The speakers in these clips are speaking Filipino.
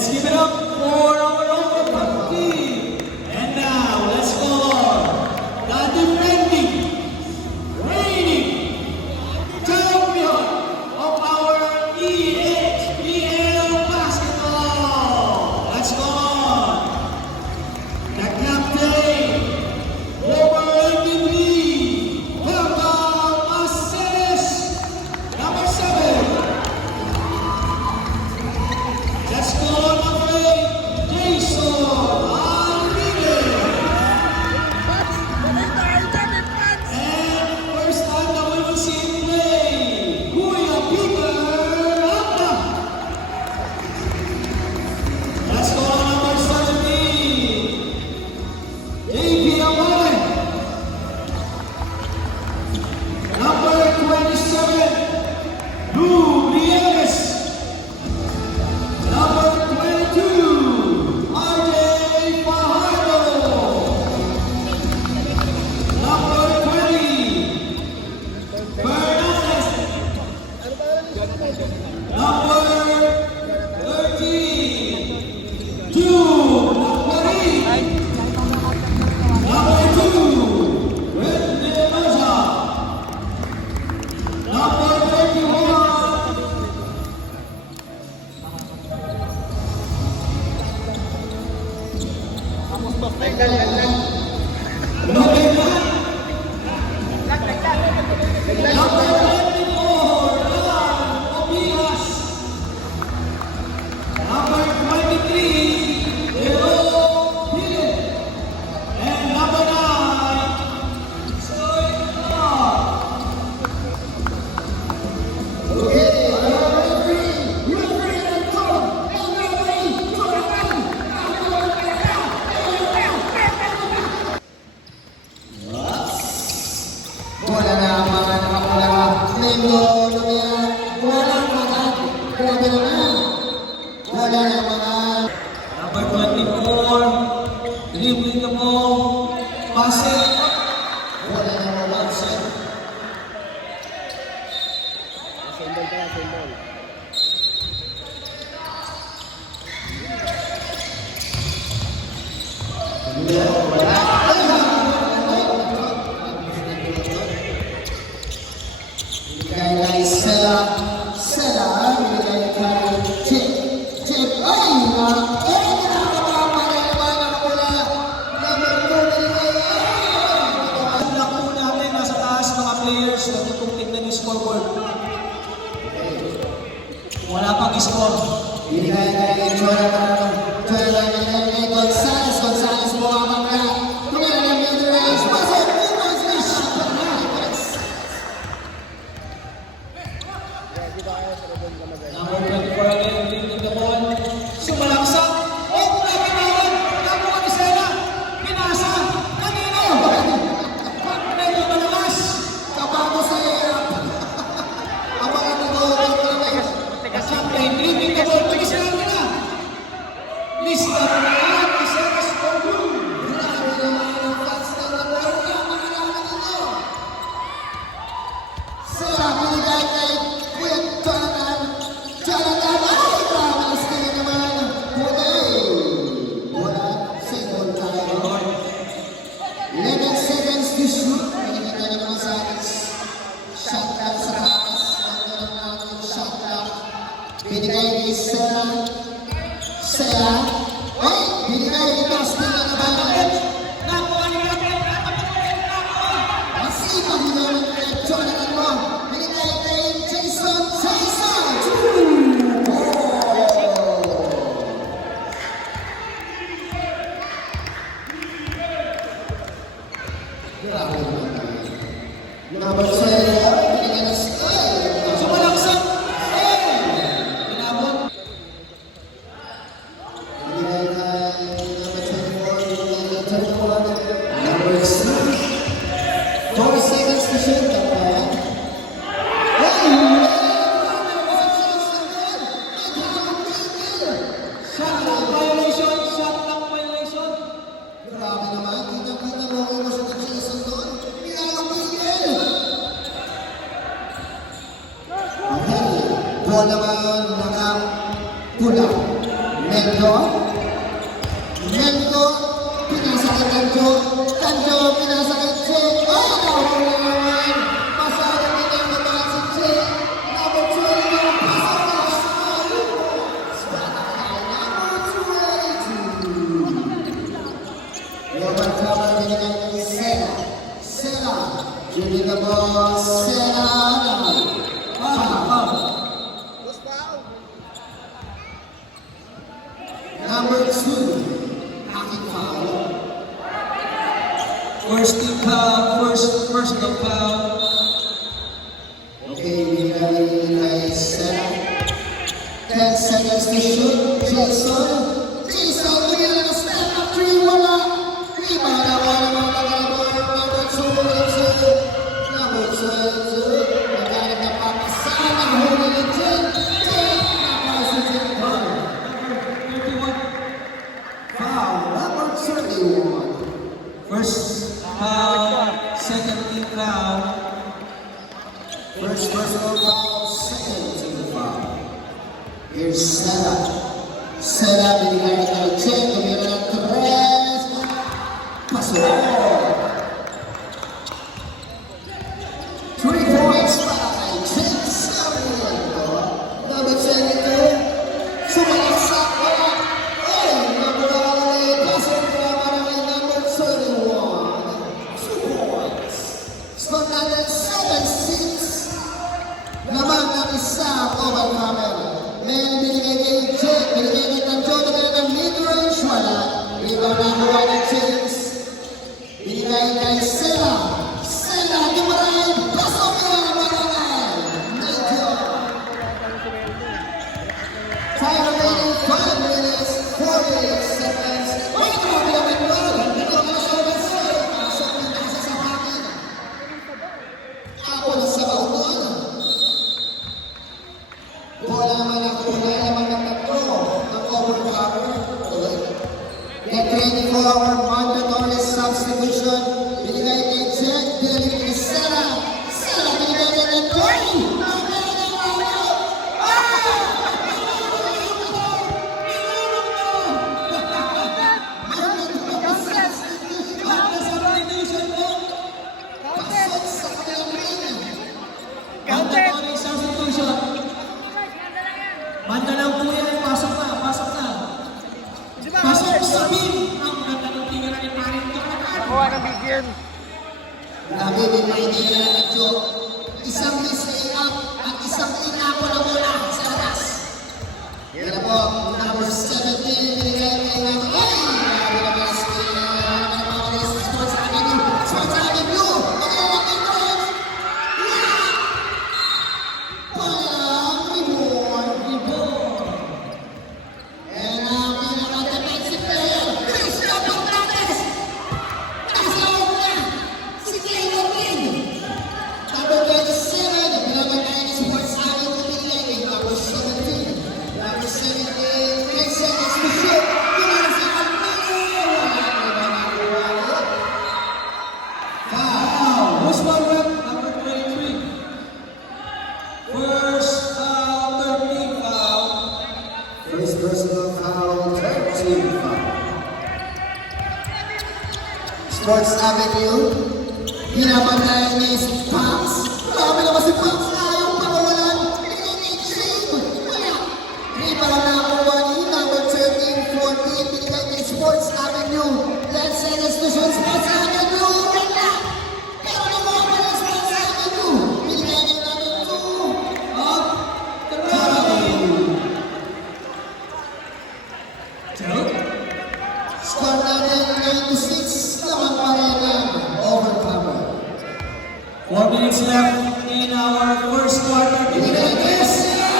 Let's give it up for our own pumpkin. And now, let's call the defending, reigning champion of our EHBL basketball. Let's go on. The captain, overlanding lead, welcome Aceres, number 7. Let's go on, number 8, Jason Alvide. And first time that we will see him play, Kuya Peter Abda. Let's go on, number 17, JP Amore. Number 27, Lou Lieves. Number 22, RJ Fajardo. Number 20, Fernandez. Number 13, Jude Aquari. Number 2, Red Mendoza. Number 31, Novena. Number 24, Ron Obias. Number 23, Elo Hill. And number 9, Soy Clark. Wala na mga nakapula. Lendo, lumia, wala na lahat. Grabe naman. Wala na mga... Number 24, dribbling the ball, passing. Wala na mga Watson. Binigay kay Sela. Sela, binigay kay Chip. Chip, ay! Nakapula. Number 2, binigay. Lang po natin, nasa taas mga players, natutong tignan yung scoreboard. Wala pang score. Binigay kay Jonathan. Gonzales. Gonzales mo ang mga. Tumira ng mid-range. Pasok! Number 24 again, dribbling the ball. Sumalaksak. Oh, nakinawan. Nakuha ni Sena. Pinasa. Kanino? Kanino malakas. Kabago sa hirap. Abangan na doon. Captain, dribbling the ball. Pagis lang nila. Lista na lahat. Aceres for you. Grabe naman ang fans na nagkaroon ng mga naman ito. Sila, binigay kay Kuya Jonathan. Jonathan, ay! Grabe na sila naman. Wala. Single tayo. 11 seconds to shoot. Binigay na naman sa akin. Shot clock sa taas. Shot clock. Binigay kay Sela. Sela. Ay! Binigay kay Dustin na naman. Nakuha ni Captain. Masipag mo naman kay Jonathan mo. Binigay kay Jason. Grabe naman. Number 7, binigay na Style. Sumalaksak. Inabot. Binigay kay number 24, binigay kay 24. Number 6. 4 seconds to shoot. Shot lang violation. Shot lang violation. Grabe naman, kita-kita mo kung gusto ni Jason doon. Pinalong-pigil! Okay, bola ngayon nakapula. Mendo, pinasa kay Kanjo, pinasa kay Che. Oh, nahuli naman. Masyado pinagmataas si Che. Number 20, pasok na sa number 22. Binigay ni Sena. Jimmy the boss, Sena. Number 2, aking foul. First team foul, first personal foul. Okay, binigay kay Sena. 10 seconds to shoot. Jason, bigyan na ng step up 3, wala. Rebound na wala mga tagalabor. Number 2, magalit na papasan ang huli ni Jen. Nakasa si Jen Carr. 31. Foul, number 31. First foul, second team foul. First personal foul, second team foul. Here's Sena, binigay kay Jen. Tumira ng 3. Pasok. 3 points para kay Jen Sarmiento. Number 22, sumalaksak, wala. Ay, nabulalay, pasok na para kay number 21. 2 points. Score natin 7-6. Naman ang isa, overcomer. Men, binigay kay Jen, binigay kay Tanjo, binigay ng mid-range, wala. Rebound na kuha ni James. Binigay kay Sena, dumaray, pasok na, maranay. Time remaining 5 minutes, 48 seconds. Wait, grabe naman yun. Ito ka na sa basay. Pasok na nasa sa akin. Ako na sa bauton. Bola naman ang kulay naman ng tatlo. Ang overcover. Get ready for our mandatory substitution. Binigay kay Jen, binigay kay Sena, binigay kay Corey. Mandatory substitution. Manda lang po yan, pasok na. Pasok sa pin. Ang ganda ng tingin ni Marin Tornacan. Nakuha ng bigyan. Grabe, binigay nila ng Adjo. Isang miss-up at isang inapo na bola sa labas. Yan na po, number 17, binigay kay Ma'am. Ay! Grabe naman ang skill na mga Sports Avenue. Sports Avenue! Magalang entrance! Walang rebound. And ang pinaka-defensive player, Christian Patrates! Nasa loob na! Si Taylor King! Number 27, binaban tayo ni Sports Avenue, binigay kay number 17. Number 17, 10 seconds to shoot. Pinasa ang Mino! Wala na nakuha. Foul! Who's one rep? Number 23. First third team foul. First personal foul, third team foul. Sports Avenue, binabantayan ni Pams. Grabe naman si Pams, ayaw pakawalan. Binigay ni Jim. Wala. Rebound na nakuha ni number 13, 14. Binigay ni Sports Avenue. Let's say this to shoot Sports Avenue. Wala. Pero nakuha pa ng Sports Avenue. Binigay ni number 2. Up. Score natin 96, naman pa rin ang overcomer. 4 minutes left in our first quarter. Binigay kay Sena!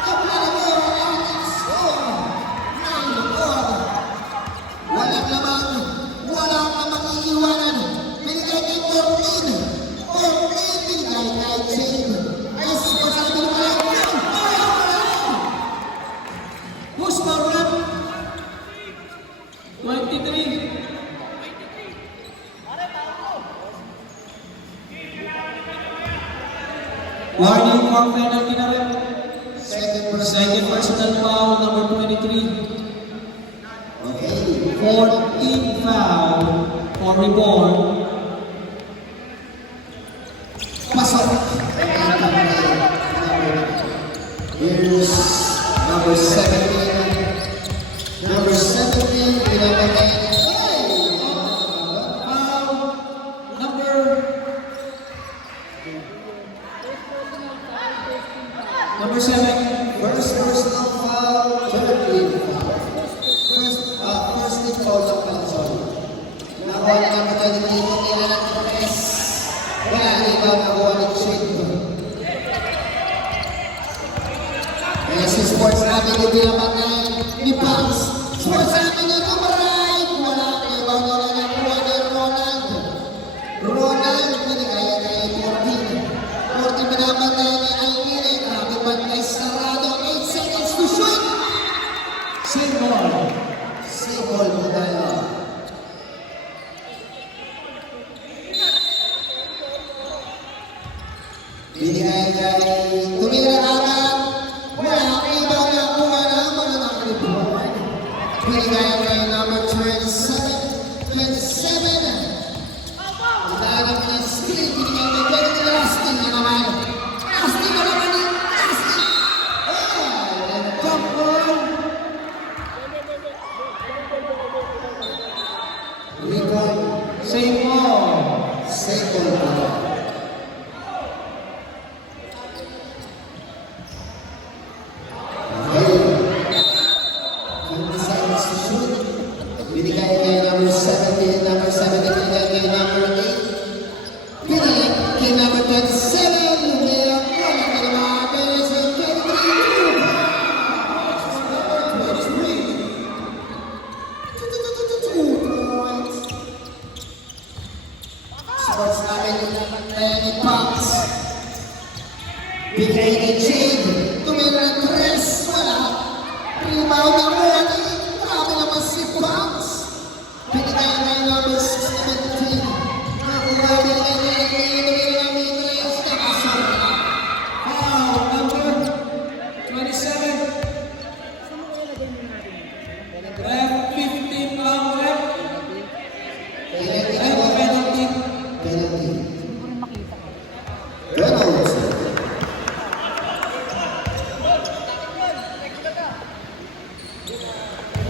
Ang lalabor ang ating score. 9-4. Walang namang iiwanan. Binigay kay 14. 14 binigay kay Jane. Ay, Sports Avenue pa lang. Who's one rep? 23. Second personal foul, number 23. Okay. 14th foul for Reborn. Pasok. Here's number 17. Number 17, pinapatay. Foul, number number 7. First personal foul, third team foul. First team foul lang pala, sorry. Nakuha na naman tayo dito, kailangan ng press. Wala, ikaw nakuha ng shake. Kaya si Sports Avenue pinapatay ni Pams. Sports Avenue to right. Wala, iba na lang nakuha ni Ronald. Ronald, pinigaya kay 14. 14 pinapatay ni Almire. Grabe bantay sarado. 8 seconds to shoot. Same ball. Si ball mo tayo. Binigay kay tumira agad. Wala, iba na kuha na mga nakareborn. Binigay kay number 27. 27. Ang dami mo ng split. Binigay kay pwede nila Austin na naman. Austin na naman ni Austin. Jump ball. Reborn. Same ball. Second ball. Binigay kay number 17, number 17, binigay kay number 8. Binigay kay number 27, kaya wala ka naman, pero sa 23 points. Sports namin yung naman ni Pams. Binigay kay Jade, tumira ng 3, wala. Rebound na mo, grabe naman si Pams. Binigay kay number 17. Nakuha din kay tumira ng mid-range, nakasok. Foul, number 27. Ref 15 lang ref. Ref penalty. Penalty. Reynolds.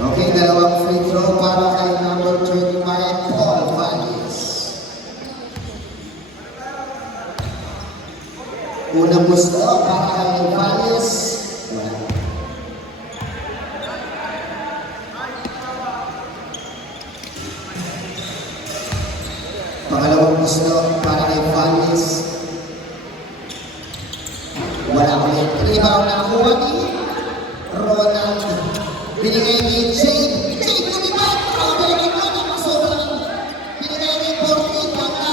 Okay, dalawang free throw para kay number 25, Paul Valles. Unang gusto para kay Valles. Wala. Pangalawang gusto para kay Valles. Wala ulit. Rebound na nakuha ni Ronald. Binigay ni Jade. Jade na diba? Grabe na ito. Nakasobrang. Binigay ni 14. Wala.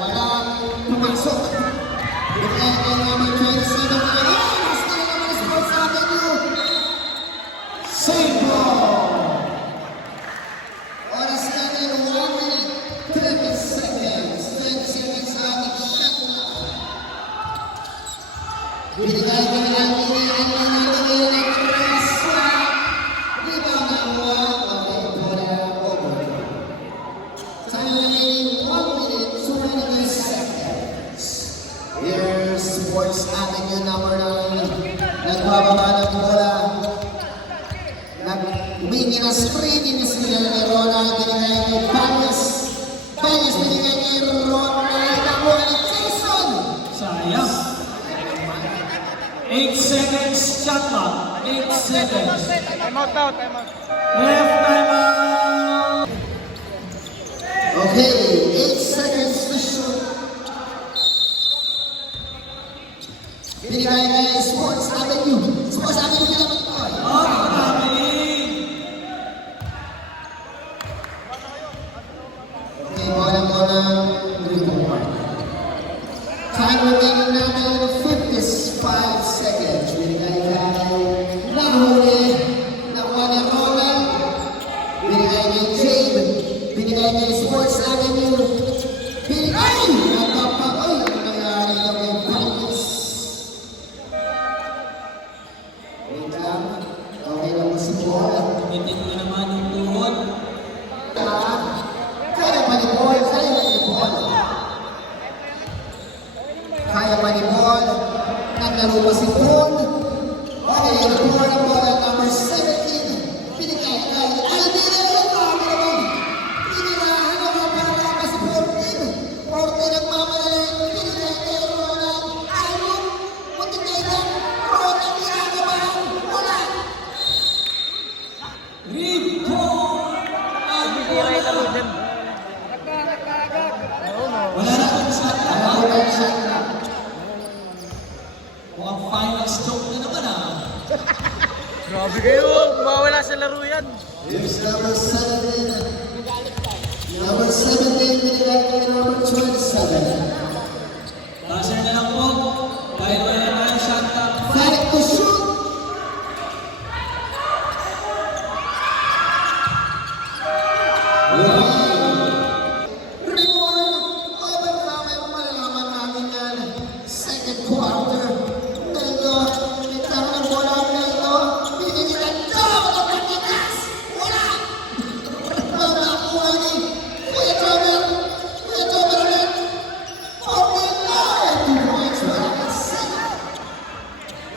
Walang pumasok. Binigay kay number 27. Last na naman ang Sports Avenue. Same ball. Oras na rin 1 minute. 30 seconds. 20 seconds sa ating shot clock. Binigay kay Almire. Almire ng press. Rebound na kuha. Okay, bola over. Sa remaining 1 minute, 20 seconds. Here's Sports Avenue number 9. Nagbababa ng bola. Humingi na screen. Inis nila ni Ronald. Binigay kay Valles. Valles binigay kay Ronald. Nakuha ni Jason. Sayang. 8 seconds shot clock. 8 seconds. Time out daw, time out. Ref timeout. Okay, 8 seconds to shoot. Binigay kay Sports Avenue. Sports Avenue pinapatay. Oh, marami. Okay, bola rebound. Time remaining natin 55 seconds. Binigay kay nahuli. Nakuha ni Ronald. Binigay kay Jade. Binigay kay Sports Avenue. Binigay! Nagpapakoy. Ano nangyari na kay Valles? Wait lang. Okay lang po si Paul. Tumitin ko naman yung tuhod. Kaya pa ni Paul. Kaya pa ni Paul. Kaya pa ni Paul. Naglaro pa si Paul. Okay, ang Paul ang bola number 17. Pinigay kay Aldina. Grabe naman. Pinirahan ang mga bata pa si 14. 14 ang mamalala. Pinigay kay Ronald. Ayun. Muntik na ito. Ronald, ginagawa. Wala. Rico! Wala na kung shot na. Alam ko na yung shot na. Mukhang final stroke na naman ah. Grabe kayo, mawala sa laro yan. Here's number 17. Number 17, binigay kay number 27. Passer na lang po. Dahil wala na yung shot clock. Fight to shoot. Reward. Open namin, malalaman namin yan. Second quarter. Naldo, nagkaroon ng bola ang Naldo. Pinilitan ko. Napatigas. Wala. Wala nakuha ni Kuya Jomel. Kuya Jomel ulit. 49. 2 points. Wala ka sila.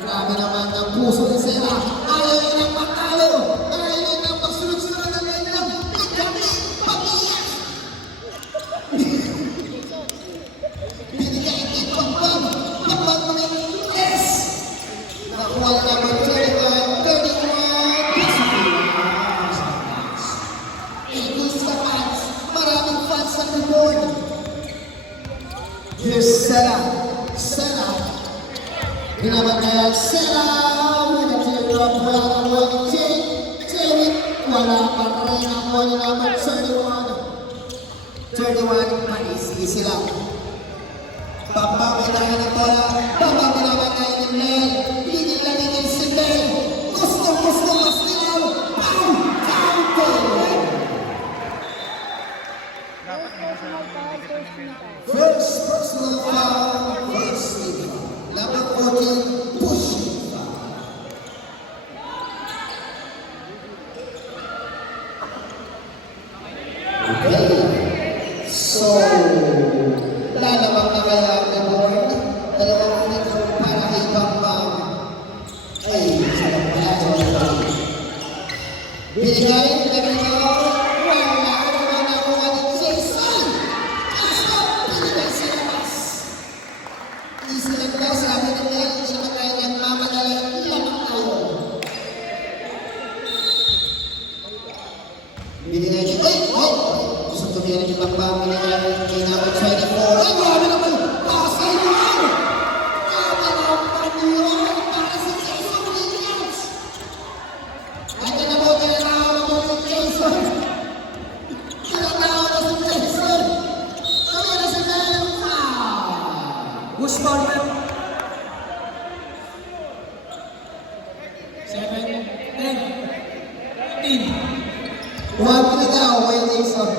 Grabe naman ang puso ni Sera. Ayaw niya ng matalo. Ayaw niya ng pagsunod-sunod ng ganyan. Pagkami, pag-iyak. Binigay kay Pampang. Pampang naman yung yes. Nakuha na naman 31. Eagles sa fans. Maraming fans sa reward. Here's Sera. Sera. Pinamatayan sila, winag-zero, wala ang one Jamie, wala pa rin ang one number 31. 31, manisigi sila. Papamitayan ng bola, papapinamatayan ng Mel, piniglamigin si Mel, gusto mas nilaw, pow, counter! First personal foul, first team. Number 14, push. Okay. So, lalabang na kaya ang reward. Dalawang free throw para kay Bambang. Ay, sarap pala. Binigay, wala naman nakuha ni Jason. Kaso, binigay sa labas. Easy lang daw, sabi ng mga hindi naman tayo nagmamadali, lamang tayo. Binigay niya, ay! Gusto tumira niyo Bambang, binigay kay number 24. Ay, grabe naman! Pasay naman! Grabe naman yun! Para si Jason Williams! Ay, kinabuti na tao na mo si Jason! Kinatawa na si Jason! Sabi na si Jason! Who's foul na? 7, 10, 15. One minute daw, kay Jason.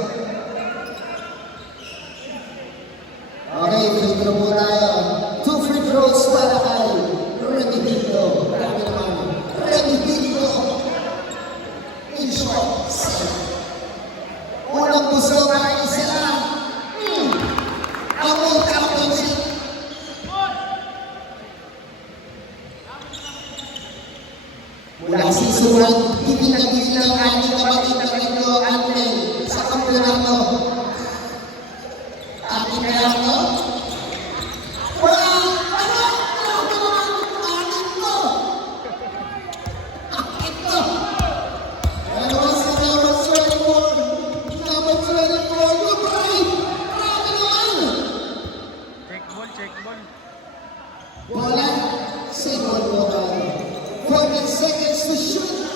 Okay, free throw po tayo. 2 free throws para kay Remy Hildo. Grabe naman. Remy Hildo. In short, unang puso kay sila. Ang World Championship. Mula sisuran, ipinagigil ng ating kapatid na Pedro Angel sa kampyonato. Ating kayato? Wala! Ano? Ano naman? Atin ko! Atin ko! Ano mas ka number 24? Number 24, you're right! Grabe naman! Check ball. Bola, second bola. 14 seconds to shoot.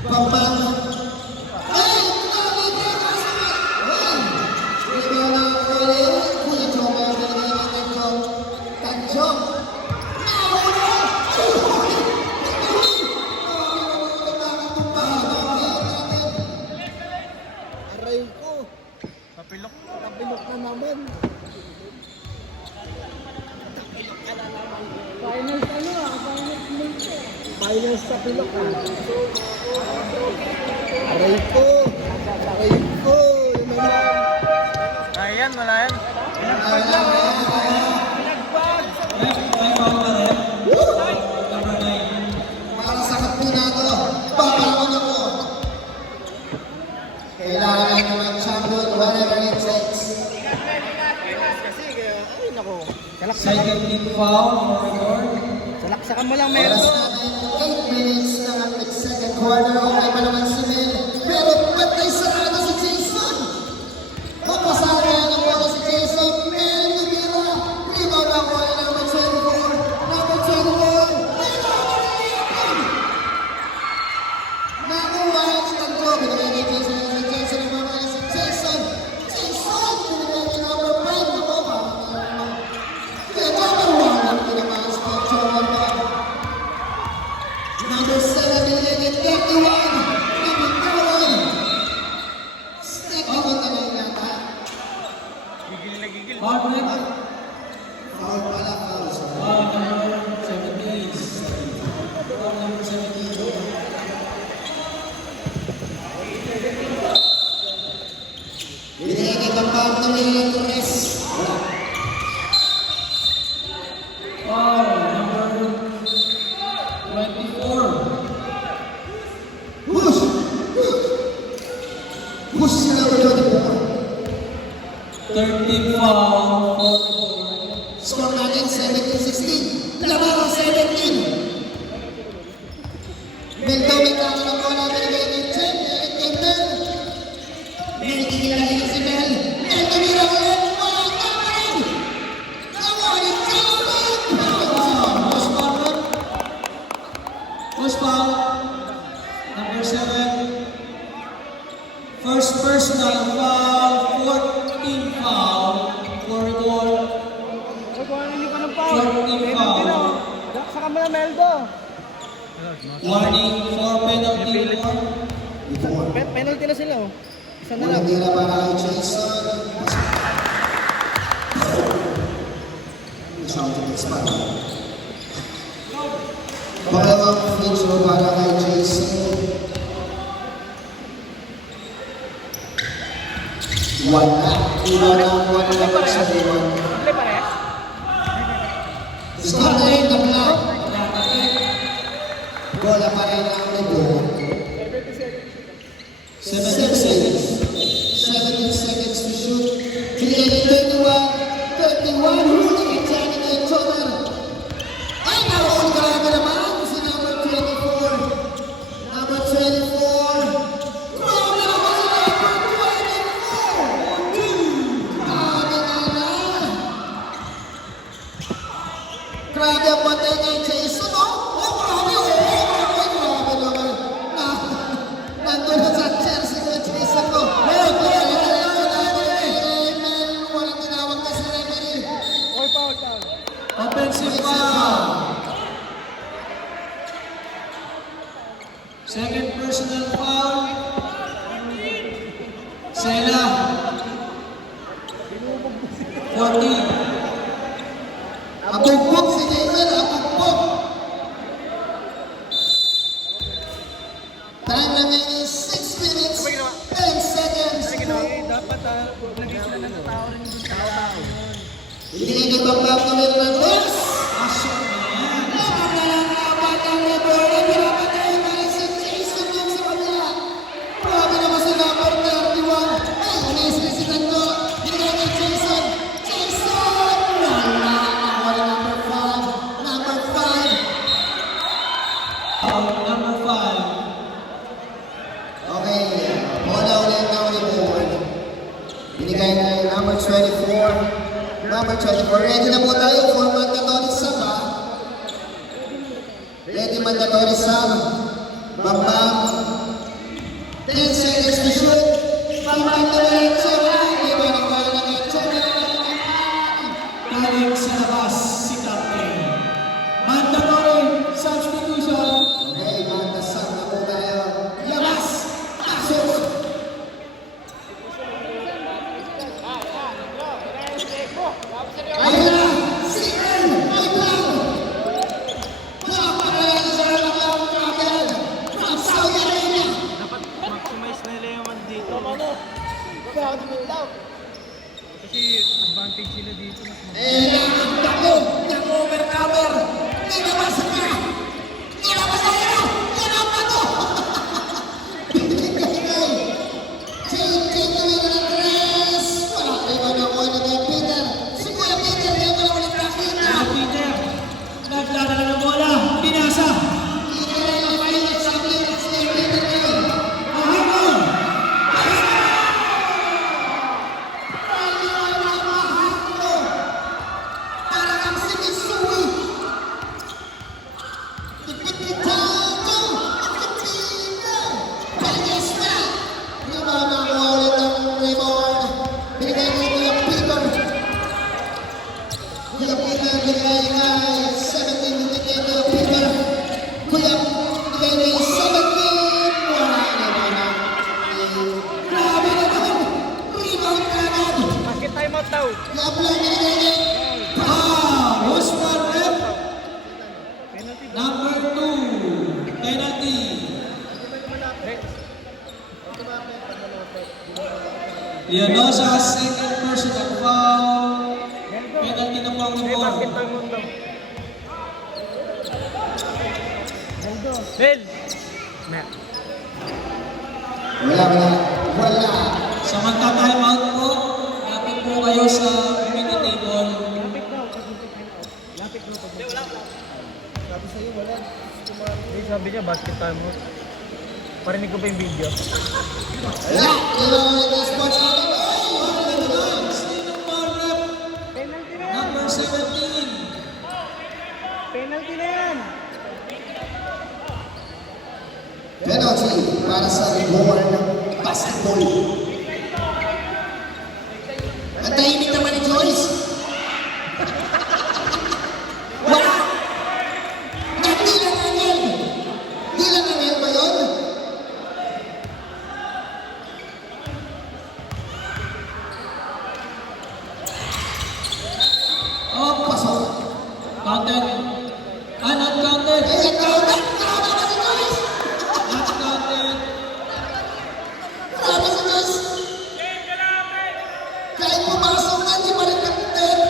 Pampang. Ay! Grabe ka! Ay! Bigyan na ang ulit. Kuya Jomel, bigyan na Tanjong. Tanjong. Nauna! Aray ko. Papilok. Tapilok na naman. Final Finals sa pilok ah. Aray ko! Aray ko! Yung mga... Ayan, wala yan. Para sa kampyonato, papaon ako. Kailangan ng mga champion, whatever it takes. Ay, nako. Second team foul for record. Salaksakan mo lang, Oras Merdo. natin, 8 minutes na ang second quarter. Okay pa naman si Mel. Pero patay sarado si Jason. Mapasara ng bola si Jason. Mel Lumira. Rebound ako ay number 24. Number 24. Nakuha ni Tanto. Binigay ni Jason. Si Jason ang mamaya si Jason. Jason! Binigay ni number 5. Ako ba? Kaya number 1 ang pinamahan sa Chowal ba? Number 7, binigay ni 31. Number 31. Step out na lang yata. Gigil na gigil. Foul break. Foul pala, foul. Sorry. Foul number 17. Foul number 17. Binigay kay Pampam na may Torres. Wala. Foul number 24. Push! Push si number 24. Third team foul for record. Score natin 17-16. Laban ang 17. Mel Domingano ng bola. Binigay ni Chen. Eric Kenten. Mel kikilala si Mel. Mel tumira ulit. Wala ka pa rin. Nakuha ni Jason. Push foul. Push foul. Number 7. First personal foul. Fourth team foul for record. Ay, kuhanan niyo pa ng foul. Fourth team foul. Salaksakan mo lang, Merdo. Warning for penalty record. Penalty na sila, oh. Isa na lang. Walang tira para kay Jason. Isang tips pa. Pangalawang free throw para kay Jason. Wala. Iba na ang wala naman sa diwan. Play parehas? Stop na rin na block. Bola pa rin ang libo. 7 seconds. 17 seconds to shoot. Bigay ni 31. 31. Huli kay Johnny kay Toner. Ay, naroon grabe naman si number 24. Number 24. Grabe naman si number 24. Grabe naman. Grabe ang patay kay Jason, oh. Oh, grabe, oh. Grabe naman. Nandun na sa Chelsea kay Jason, oh. Walang tinawag na si referee. Or foul, foul. Offensive foul. Second personal foul. Sela. 40. Abugbog si Jason, abugbog. Time remaining 6 minutes, 10 seconds. Dapat, lagay sila ng tao rin yung tao. Ibigay kay Pampam na may Randos. Asok na yan. Laban na lang apat ang rebound. Pinapatay para si Jason yung sa kabila. Grabe naman si number 31. Ay, umisli si Tanto. Binigay kay Jason. Jason! Wala. Wala number 5. Number 5. Foul number 5. Okay, bola ulit na ulit board. Binigay na yung number 24. Number 24, ready na po tayo for mandatory sub, ha? Ready mandatory sub. Bambam. 10 seconds to shoot. Bambam na rin siya. Iba na ba na rin siya? Galing sa labas si Captain. Mandatory substitution. Okay, manda sub na po tayo. Labas! Pasok! Ayun na! Si Earl! Ay lang! Napakalaga sa lang binigay 17, binigay na Peter. Kuya, binigay na 17. Wala naman ang grabe naman. Rebound ka agad. Basket timeout daw. I-apply binigay na. Who's for rep? Number 2. Penalty. Leonosa, second personal foul. Penalty na po ang Basket reward. timeout daw. Bel! Mer. Wala. Samantha timeout po. Lapit po kayo sa committee table. Hindi, sabi niya basket timeout. Parinig ko pa yung video. Wala. Ilang sports natin. Sino for rep? Penalty na Number 17. Penalty na yan! Penalty para sa reward ng basketball. Ang tahimik naman ni Joyce. Wala! Hindi lang angel. Hindi lang angel ba yun? Oh, Pasok. counted. Not counted. Ay, ikaw na! Ikaw na si Joyce! Not counted. Grabe si Joyce! Kahit pumasok na, di pa rin kapitid.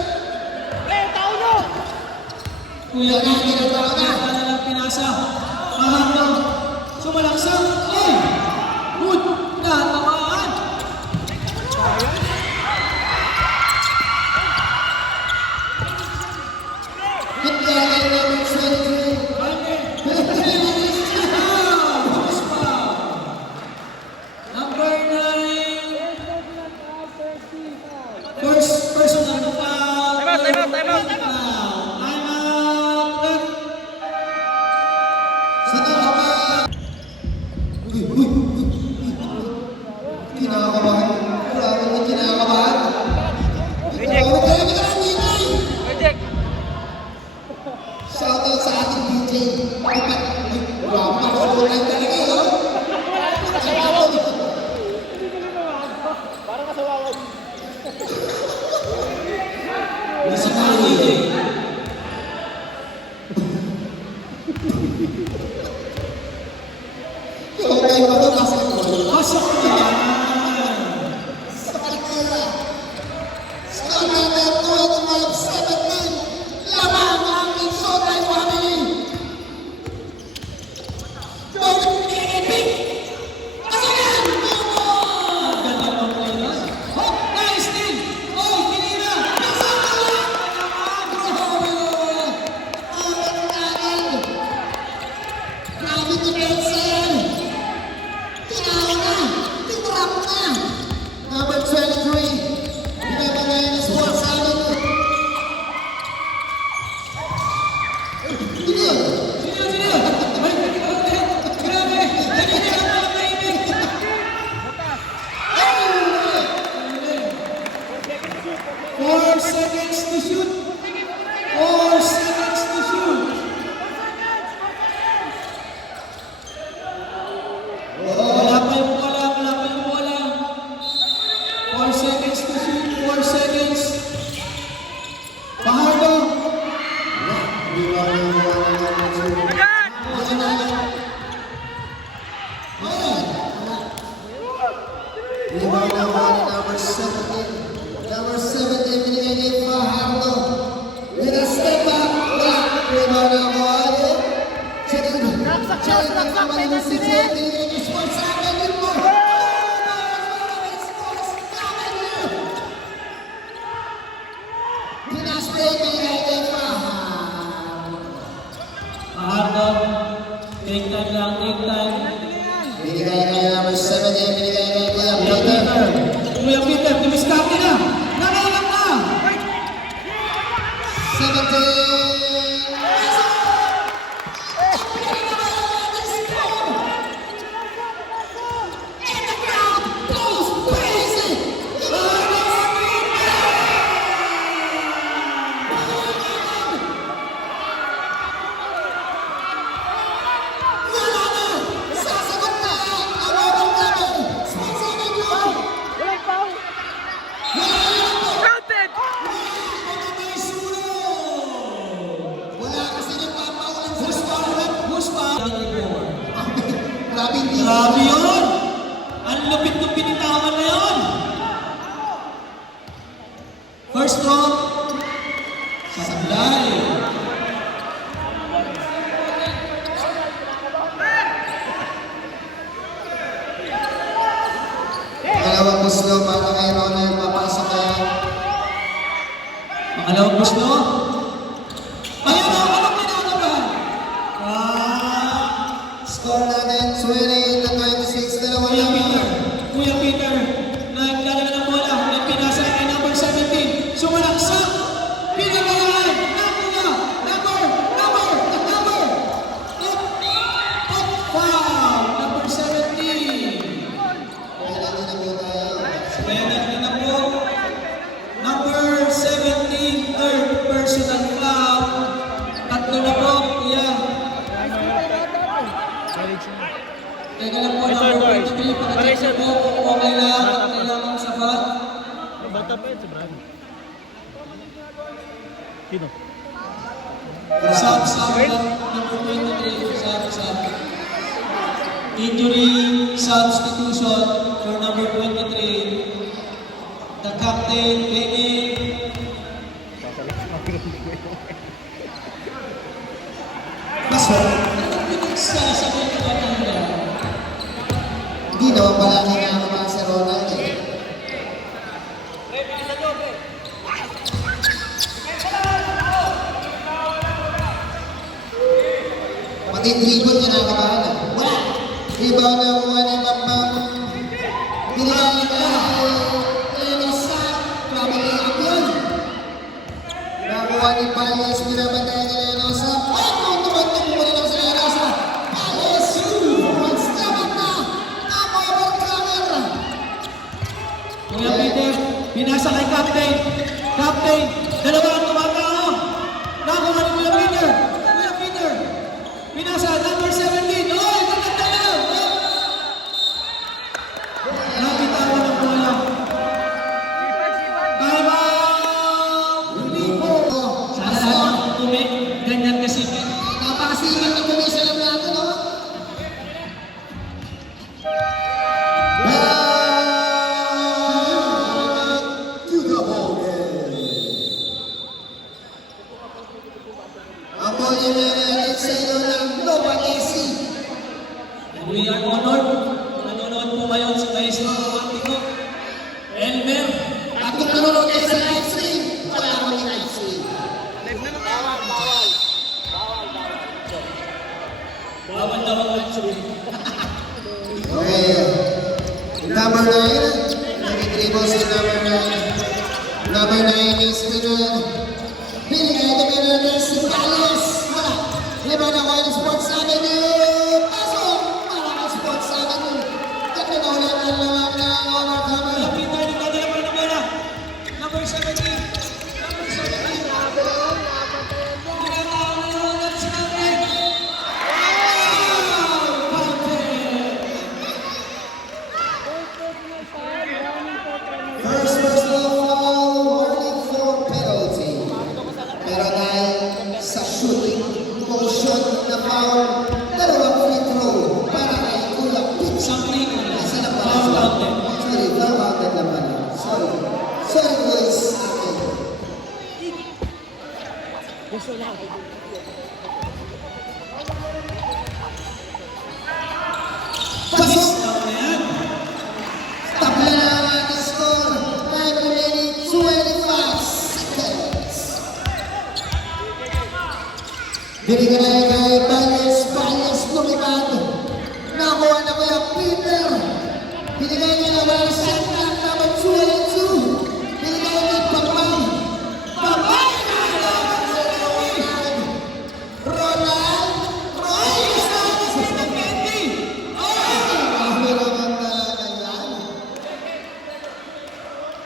Kuya Kiki, nagkakita na lang pinasa. Mahalo. Sumalaksak. Ay! Good! Natamaan! Kunyari namin sa Number 9. First personal foul. Time out. Time out. Sa naman. Uy. Kinakabahan. Grabe na kinakabahan. Reject. Grabe talaga ka ng DJ. Reject! Shoutout sa ating DJ. Grabe na kulay talaga yun. Isa na DJ. Okay ba ito? Basketball. Pasok na yan. Sa Marikina. Score number 25-17. Lamang ang Minnesota family. Don't epic. Asagan! Ganda ng play na. Oh, nice din. Oh, kinira. Grabe ni Benson. Tinawa na. Tinrap na. Number 23. Binabagay na sports amin. Hindi yun. Sino? Ay, grabe. Kanina ka pala maibig. 4 seconds to shoot. 4 seconds to shoot. Wala pa yung bola. 4 seconds to shoot. 4 seconds. Pahardo. Agad! Rebound naman number 17. Number 17 binigay ni Fajardo. With a step back. Wala. Rebound naman. Check naman ni si Jet. Binigay ni Sports Avenue mo. Sports Avenue. Pinastay binigay ni Fajardo. Pahardo. Take time lang, take time. Binigay kay number 17. Binigay kay Kuya Kuya Peter. Peter. Kuya Peter, tumiskarte na. Nangalang na. 17. Grabe hindi. Grabe yun! Ang lupit-lupit ng tama na yun! First drop, Sablay. Dalawang gusto para kay Ronald papasok na yan. Pangalawang gusto. Ayun o, anong pinakabahan? Score natin, 28-26, dalawa Kuya lang. Peter, Kuya Peter, nagdala ng bola, nagpinasa kay number 17, sumalaksak, pinagalaan, foul, number 17. Penalty na po. Number 17, third personal foul. Tatlo na po, kuya. Teka lang po, number 23, pakacheck po kung okay lang, kailangan sa foul. Bata pa yun si Brad. Sino? Sub, number 23, sub. Injury substitution for number 23. The captain, Kenny. Pasok. Pinagsasabi ko kanina. Hindi naman pala nakakaba si Ronald eh. Pati dribble niya nakakabahan ah. Wala! Rebound na kuha ni Bambang. Binigay ka sa grabe ni Apion. Nakuha ni Palias, binabantayan niya na sa ay, kung tumatong muna lang sa Larasa. Palias, once naman na ang overcomer. Kuya Peter, pinasa kay captain. Captain, dalawa ang tumatao. Nakuha ni Kuya Peter. Kuya Peter, pinasa number 17. Oy, maganda na! Nabitawan ng bola. Time out! Sana lahat tumik. Ganyan kasi. Napakasiman na kumisa lang natin, no? Back to the ball game. Ang ball game na natin sa inyo ng Nova AC. We are honored. Nanonood po ngayon sa Maestro Romantico. Elmer. At kung nanonood kayo sa live stream, wala kami live stream. Bawal daw ang live. Okay. Number 9. Nag-dribble si number 9. Number 9 is Pinal. Binigay na Pinal si Palias. Wala. Liba na Wild Sports Avenue. Pasok! Para kay Sports Avenue. Ganda na ulit ang lawak ng honor Kuya cover. Peter, nagdadala pa ng bola. Number 17. Number 17. Nagkataon na yung ulat si Captain. First personal foul, warning for penalty. Pero dahil sa shooting motion na foul, dalawang free throw para kay Kuya Pix. Something. Isa na pala. Foul counted. Sorry, foul counted na pala. Sorry. Sorry boys. Akin. Panis Pasok! lang na yan. Tabla na ang ating score. 9 remaining 25 seconds. Binigyan na yung kay Balyas lumipad. Nakuha na Kuya Peter. Binigay niya na walang setback number 22. Binigay niya Pampang. Pampang! Ronald! Grabe naman talaga yan.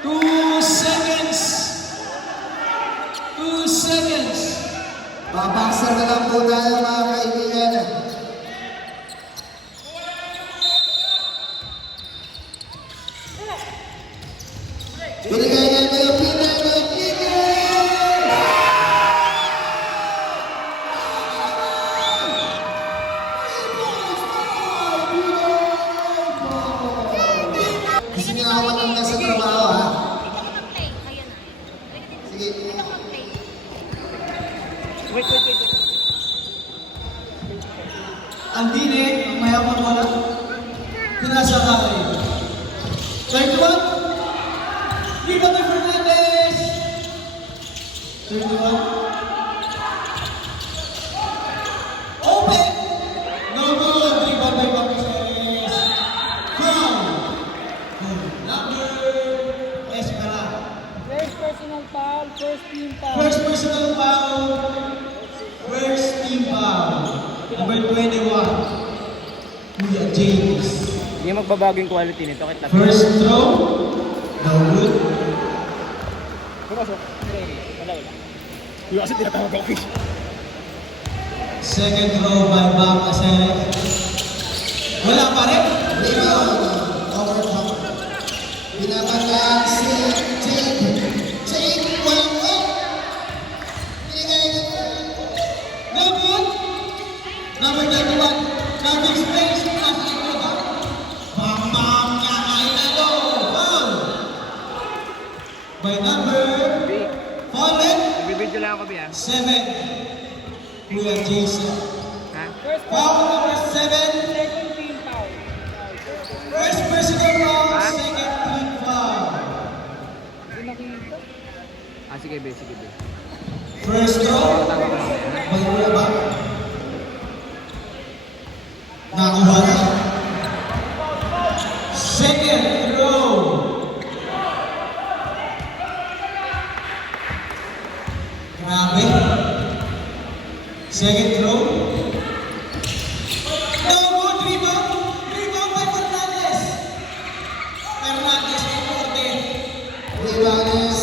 2 seconds. 2 seconds. Babaksan na lang po tayo mga kaibigan. Binigay niya Kuya Peter, Kuya Peter! Andine, ang mayabang bola. Pinasa kay 31. Rebound by Fernandez. 31. Open. No good. Rebound by Baptiste. Foul. Number Espera. First personal foul, first team foul. First personal foul. First team foul. Number 21. Kuya James. Hindi magbabago yung quality nito. Kahit lang. First throw. No good. Pumasok. Wala. Yung kasi tinatawag ako. Second throw by Bam Asere. Wala pa rin. Rebound. Overtime. Binabantaan si Jake. Jake, walang go. Binigay na. No good. Number 21. Garbage space. Nasa ito ba? Bam Bam niya ay nalo. Foul. By number Fallen. Nagbibidyo lang ako, Bia. 7. Kuya Jason. Ha? First Foul number 7. second team foul. First personal foul. Ha? Second team foul. Hindi nakita. Ah, sige, Be. Sige, Be. First throw. Tama ko mamaya. Wala ba? Nakuha na. Second throw. Grabe. Second throw. No good. Rebound. Rebound by Fernandez. Fernandez ay korte. Rebound is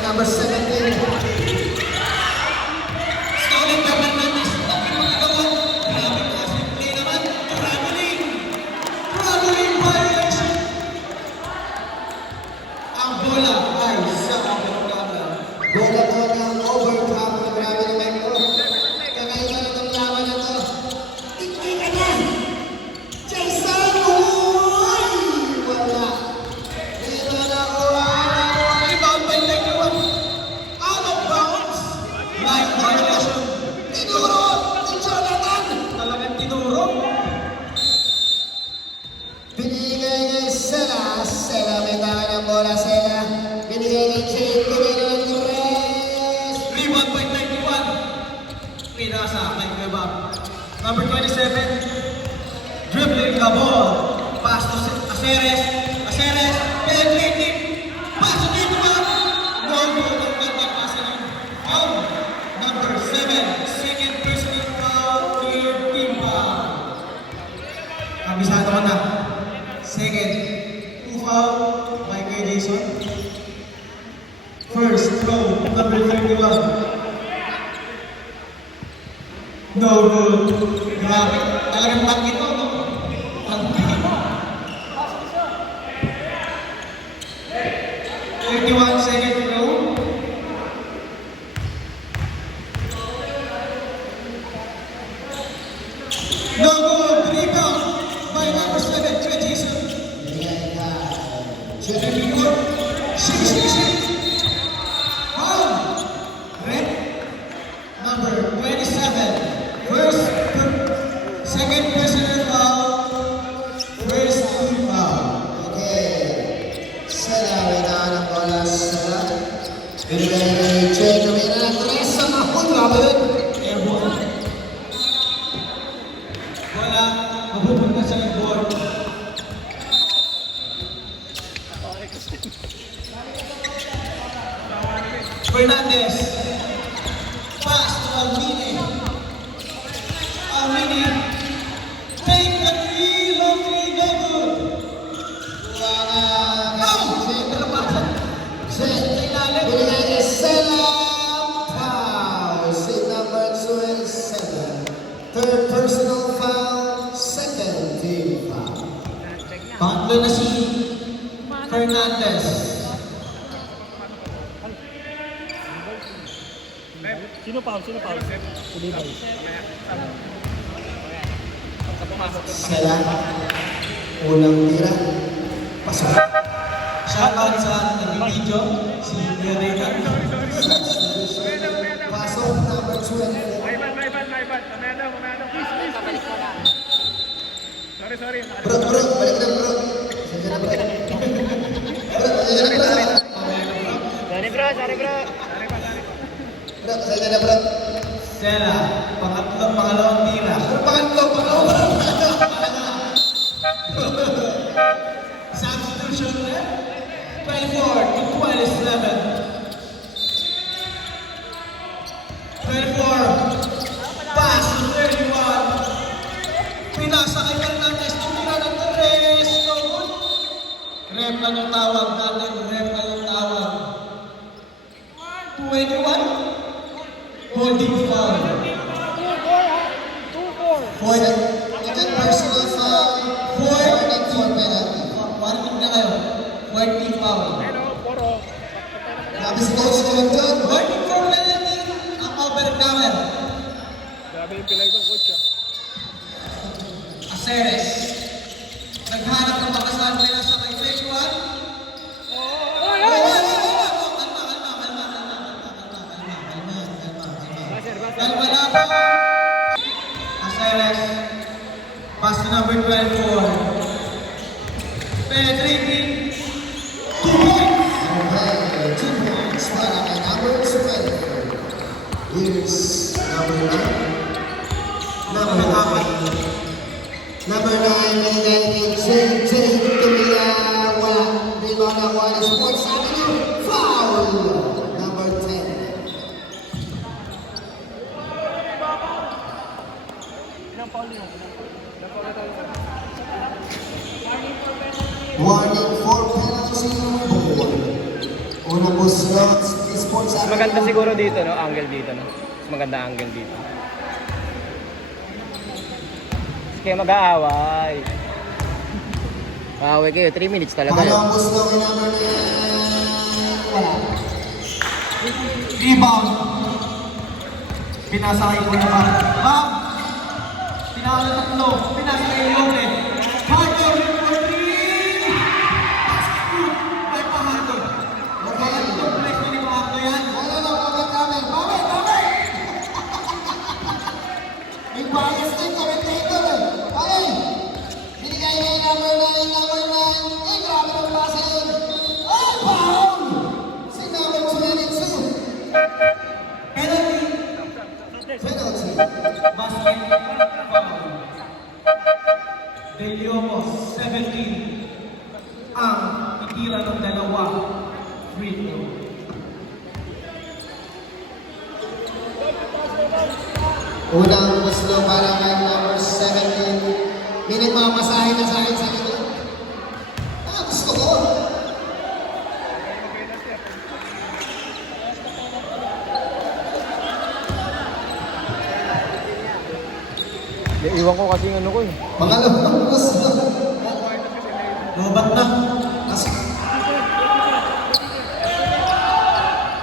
number 17. Scouting by Fernandez. Bakit magagawa? Grabe kasi play naman. Traveling. Traveling violation. Ang bola ay sa kapitana. Bola ko ng overtime. Grabe naman ko. Kakaiba na itong laban na to. Tingnan ka na. Jason! Uy! Wala. Dito na kuha. Rebound by 91. Out of bounds. Right violation. Tinuro! Si Jonathan! Talagang tinuro. Binigay kay Sela. Sela, may tama ng bola, Sela. Binigay kay Jake. Tumira ng Torres. Rebound by 31. Pinasa kay Kebab. Number 27. Dribbling the ball. Pass to Aceres. Aceres. Penetrating. Pass to Kebab. No goal. Ang nagpapasa ng foul. Number 7. Second personal foul. Third team foul. Kabisado ko na. Second. 2 foul by Kuya Jason. First throw. Number 31. No good. Grabe. Talagang tag ito, no? Tag. 31 second throw. No good. Rebound by number 7, Kuya Jason. Binigay ka. Second good. Six. Foul. Red. Number 27. Second personal foul. First team foul. Okay. Sela, may tama ng bola, Sela. Binigay kay Jake. Tumira ng Torres. Sa mahon. Grabe yun. Airborne. Wala. Mapupunta sa board. Fernandez. Pass to Alvini. Alvini. Take a three, long three, no good. Binigay kay Sela. Foul. Si number 27. Third personal foul. Second team foul. Pangatlo na si Fernandez. Sino foul? Sino foul? Ulibay. Sela. Unang tira. Pasok. Shoutout sa nag-video, si Leonardo. Pasok number 24. Mamaya daw. Please. Bro, balik na bro. Pasensya na bro. Bro, pasensya na bro. Sorry bro, sorry bro. Bro, pasensya na bro. Sela, pangalawang tira. Bro, pangalawang. Substitution left. 24 to 27. 24. Pass to 31. Pinasa kay Fernandez. Tumira ng Torres. No good. Ref na yung tawag natin. Ref na yung tawag. 21. Holding foul. 2-4. For the second personal foul, warning for penalty. Warning na kayo. 14 foul. Grabe si Coach Colton. Warning for penalty. Ang overcomer. Grabe yung pilay ko, coach ah. Aceres. Naghanap ng makasahan nila sa kay Sejuan. Kalma na po. Aceres. Pass to number 24. Penetrating. 2 points. Okay, 2 points para kay number 12. Here's number 9. Number 9. Number 9, binigay kay JJ Tumila. Wala. Rebound na kuha ni Sports Avenue. Foul! Number 10. Warning for penalty ball. Una po slots, Sports Mas Avenue. maganda siguro dito, no? Angle dito, no? Mas maganda angle dito. Kaya mag-aaway. Aaway kayo, 3 minutes talaga yun. Pangalawang gusto kay number 9. Wala. Rebound. Pinasa kay Kuya Bam. Bam! Pinaka na tatlo. Pinasa kay Lope. Harder for 3! Ay pa Harder. Magalan itong place na ni Pahardo yan. Ano na, comment namin. Comment! May bias din, commentator eh. Okay. Binigay kay number 9, number 9. Eh, grabe ng pasa yun. Ay, foul! Si number 22. Penalty. Penalty. Basket. Foul. Del Yomos, 17. Ang itira ng dalawa. Free throw. Unang gusto para kay number 17. May nagmamasahe na sa akin sa ito. Ah, gusto ko. Iwan ko kasi yung ano ko eh. Pangalawang gusto. Lobat na.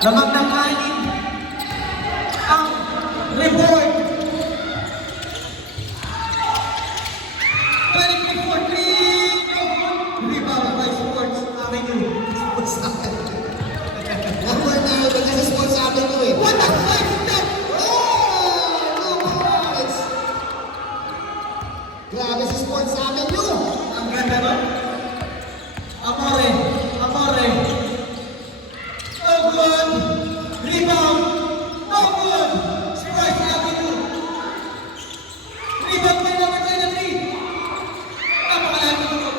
Lamang ng kanin. Ang report. 23 for 3. Rebound by Sports Avenue. Sports Avenue. Number 9, kasi Sports Avenue eh. What the fuck is that? Oh! No points! Grabe si Sports Avenue! Ang ganda nun. Amore. Amore. No good. Rebound. No good. Sports Avenue. Rebound by number 23. Napakalaki ito.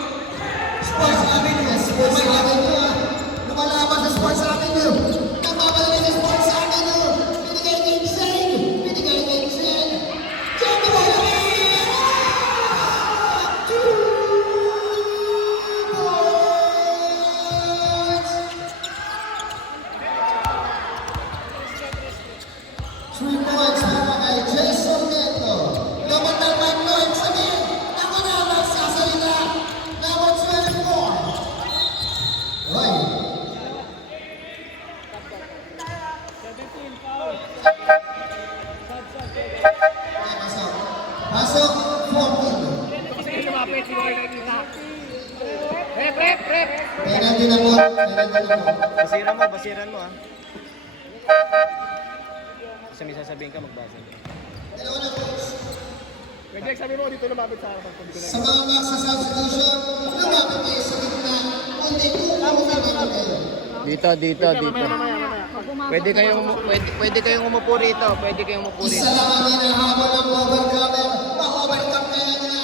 Sports Avenue. Yes, Sports Avenue ah. Lumalaban sa Sports Avenue. Nagbabalagay sa Sports Avenue. Binigay kay Zane. Binigay kay Zane. Jumbo Boy! 3 points para kay Jason Neto. Lumatal Mike Lloyd sabihin, ako na ang magsasalita. Number 24. Hoy, 17 foul. pasok. Pasok, 14. Penalty na po. Penalty na po. Basiran mo ah. Kasi may sasabihin ka, magbasa. Dalawa na points. Pwede, sabi mo dito lumapit sa akin. Sa mga magsasubstitution, lumapit kayo sa gitna. Hindi po kayo. Dito. Pwede kayong umupo rito. Isa lang ang hinahabol ng overcomer. Ma-overcome na yan na.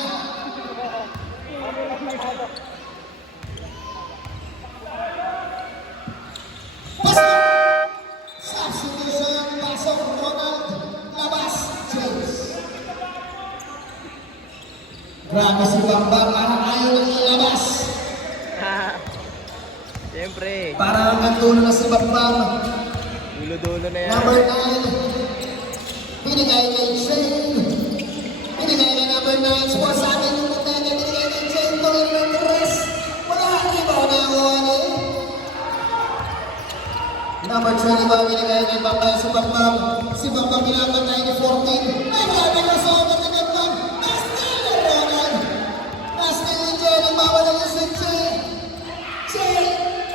Pasok! Substitution, pasok Ronald. Labas, James. Grabe si Bambang, parang ayaw nang ilabas. Siyempre, Parang nagtulo na si Bambang. dulo-dulo na yan. Number 9. Binigay kay Shane. Binigay kay number 9. Sumasabi ng punta niya. Binigay kay Shane. Tuloy ng rest. Wala. Ibaw na ako. Number 21. Binigay kay Bambang. Si Bambang pinapatay ni 14. Ay, grabe ka sa obat ni Bambang. Nastil ni Ronald. Nastil ni Jane. Ang bawal na si Jane. Jane.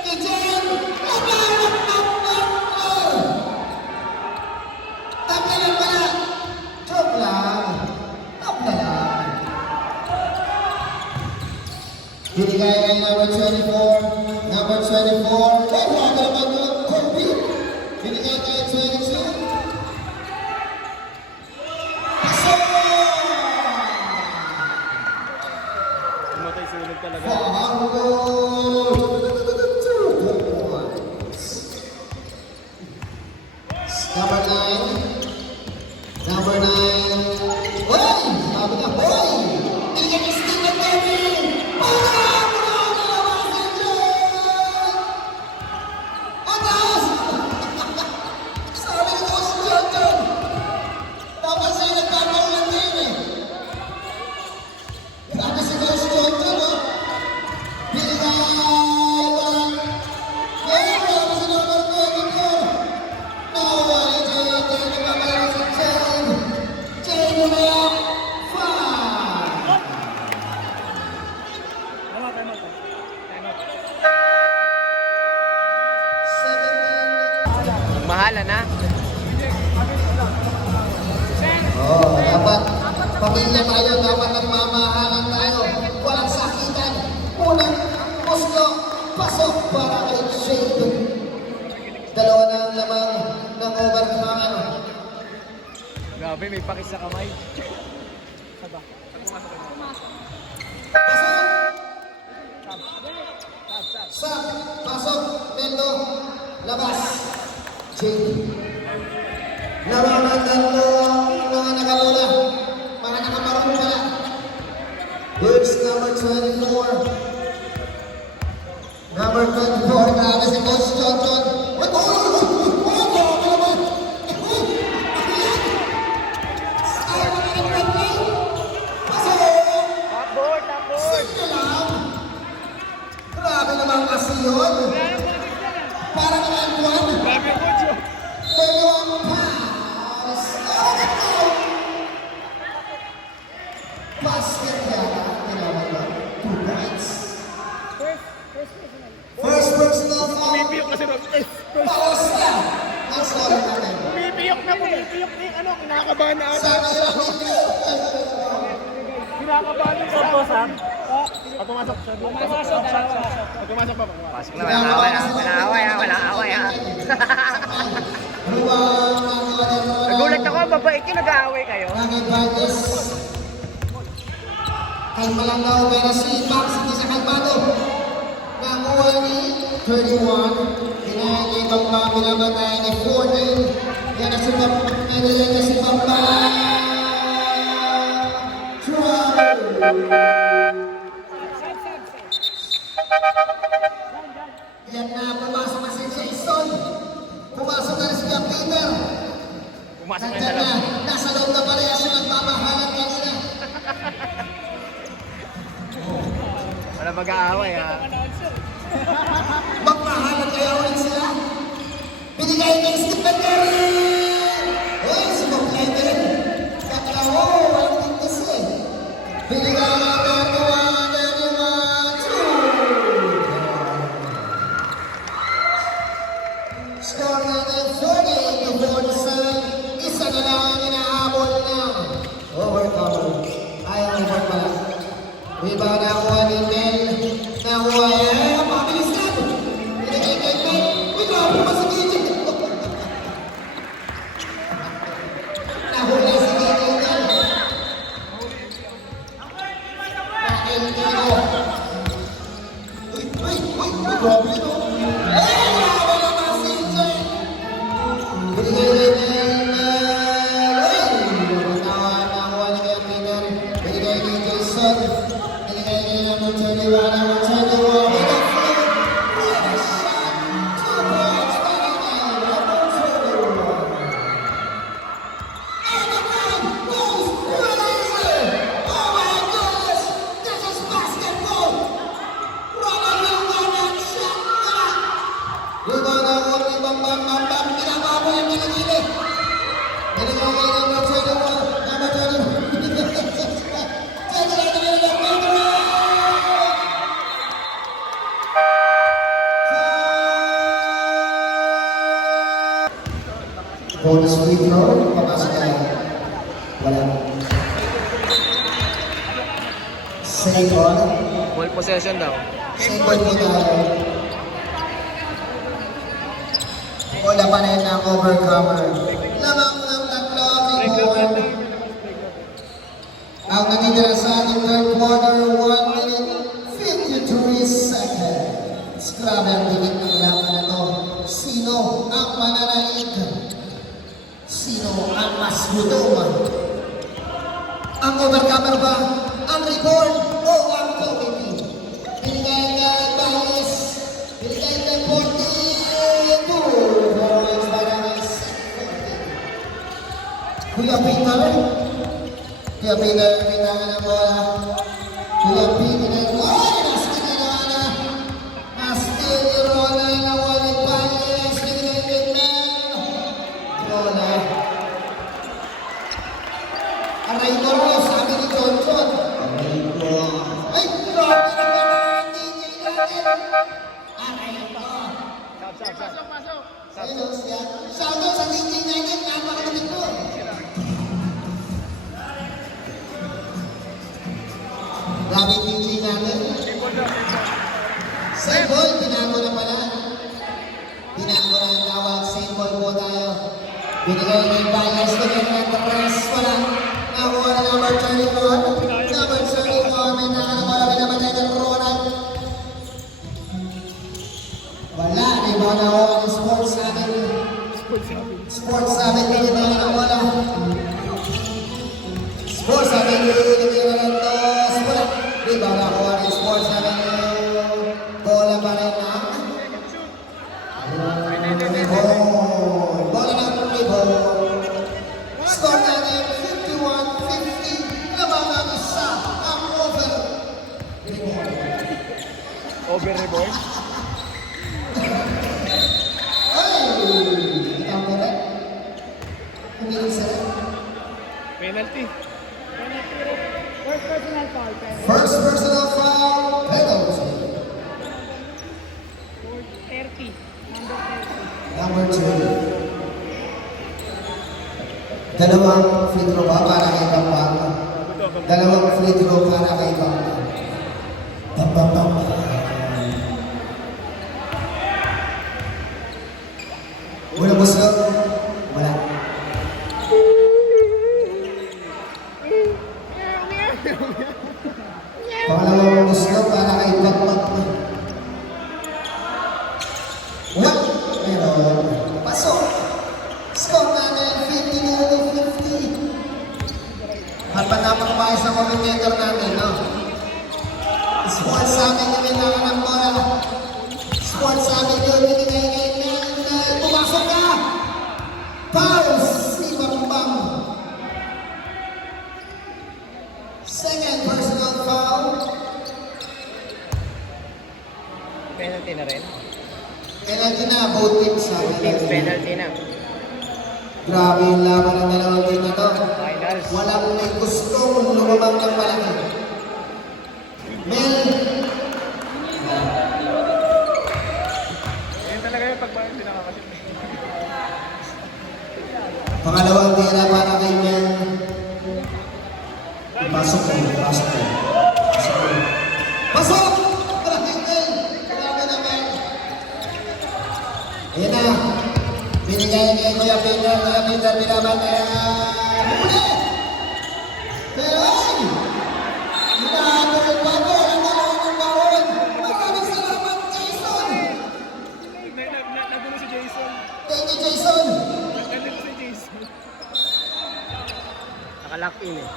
Kay Jane. Tapilan pala! Joke lang! Top na lang! Binigay kay number 24. Number 24. Ay, wala naman yun! Kobe! Binigay kay 22. Pasok! Tumatay sunog talaga. Fahangol! 2 points. Number 9. Number 9. Hoy! Sabi na, hoy! Binigyan ni Steve ng Kevin! Atas! Sabi ni Coach Jordan! Dapat sa'yo nagkakaroon ng team eh! Grabe si Coach Jordan, no? Binigay pa lang! Yeah! Grabe si number 24! Nawawala Jane! Nagpapalala si Jane! Jane na 5! Time out. 17. Mahala na. Oh, dapat pamilya tayo, dapat nagmamahalan tayo. Walang sakitan. Unang gusto, pasok para kay Shane. Dalawa na ang laman ng overcomer. Grabe, may pakis sa kamay. Pasok! Sak! Pasok! Mendo! Labas! Jane. Lawangan tatlo ang mga nakalula. Mga nakamarong pala. Birds number 24. Number 24. Grabe si Coach Johnson. Uy! Grabe naman! Uy! Ayaw na ng rugby! Pasok! Tapboard! Simple lang! Grabe naman kasi yun! Para naman one! Dalawang pass! Oh! Basket yata! Kailangan ba? 2 points! First personal foul! Pumipiyok kasi Bawas na! Ang score natin! Pumipiyok ni kinakabahan na ata. Sana sa Kinakabahan yung sa pumasok. Pumasok pa. Pasok na, walang away ha. Walang away ha. Nagulat ako, mabait yun, nag-aaway kayo. Bagay Vargas. Kay Malangaw, pero si Max, hindi sa kalmado. Nakuha ni 31. Kinahin ni Bamba, binabatay ni 14. Yan na si Bamba. Yan na si Bamba. Yan na, pumasok na si Jason. Pumasok na si Peter. Pumasok na Nandiyan sa na, loob. nasa loob na pala siya nagmamahalan kanina. Wala mag-aaway ha. Magmahalan kaya ulit sila. Binigay kay Stephen Curry! Uy, si Kevin! Kaklawo, walang tingkas eh. Binigay na gagawa na ni Matu! Score na ng 48 to 47. Isa na lang ang inahabol ng overcomer. free throw. Papasok ka. Wala. Save ball. Ball possession daw. Save ball po tayo. Wala pa rin ang overcomer. Lamang ng tatlo, free ball. Ang natitira sa ating third quarter, 1 minute 53 seconds. Grabe ang tingin ng laban na to. Sino ang mananaig? Sino ang mas gutom? Ang overcomer ba? Ang reborn o ang committee? Binigay kay Baez. Binigay kay 42 points para kay Kuya Peter. Kuya Peter, kailangan ng bola. Kuya Peter, ay! Naskin na naman na. Naskin ni Rona na walang Baez. Binigay kay Mel. Rona. Aray ko ro, sabi ni Johnson. Aray ko. Ay, grabe naman ang DJ natin. Aray ko. Ayun, siya. Shoutout sa DJ natin. Napakalamig ko. Grabe yung DJ natin. Save ball, tinago na pala. Tinago na ang tawag. Save ball po tayo. Binigay na yung bias ko ng Nantaras. Wala. Nakuha na number 24. Number 24. May nakakawala. May namatay ng Ronald. Wala. May mga nakuha ng sports namin. Sports namin. Hindi na nakawala. Sports namin. Hindi na nakawala. Wala. Di ba nakuha ng sports namin. Bola pa rin na. Bola na ang rebound. Score natin 51-50. Labanan isa ang over. Over rebound. Ay! Ang bola. Umiling sa Penalty. first personal foul. Penalty. 30. Number 2. Dalawang free throw ba para kay Bambang? Dalawang free throw para kay Bambang. Bambang. Una gusto? Wala. Pangalawang gusto para kay Bambang. What? Meron. Pasok. Score natin 52-50. Magpatapang pa sa commentator natin, no? Sports sa amin yung kailangan ng bola. Sports sa amin yung binigay kay Mel. Pumasok ka! Fouls si Bambang. Second personal foul. Penalty na rin. Penalty na, both teams sa Teams penalty na. Grabe yung laban ng dalawang team na to. Finals. Walang may gustong lumabang ng malaki. Mel, Yan talaga yung pagbayan pinakakasit. pangalawang tira para kay Mel. Pasok ko, pasok ko. Pasok ko. Pasok! Maraming Mel! Grabe na Mel. Ayan na. Binigay kay Kuya Peter. Kuya Peter, binabantay. Huli! Pero ay! Hinabol pa ko ang dalawang ng baon. Maraming salamat, Jason! Nagulo si Jason. Thank you, Jason! Nandito si Jason. Nakalock in eh.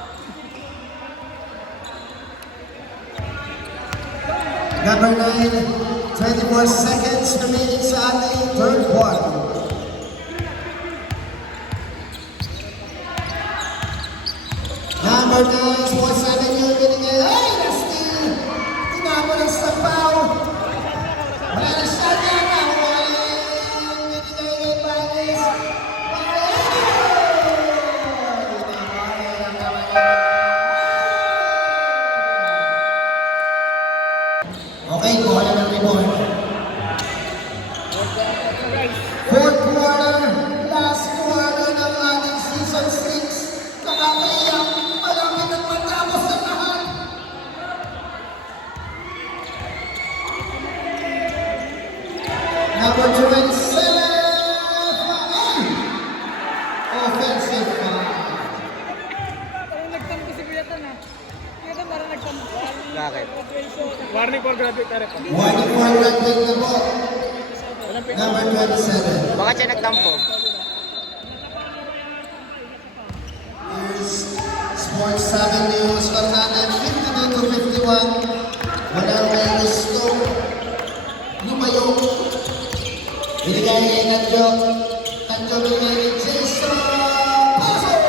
Number 9, 24 seconds remaining sa ating third quarter. Number 9, Sports Avenue, binigay. Ay, na-steal! Tinapon ang sapaw. Wala na siya na. Nahuwaling binigay kay Baez. Okay, kuha na ng rebound. Fourth quarter, last quarter ng Bakit? Warning for graduate rep. Warning for graduate na po. Number 27. Baka siya nagtampo. Here's Sports 7 News from natin, 52 to 51. Walang may gusto lumayo. Binigay kay Tanjo. Tanjo binigay kay Jason. Pasok!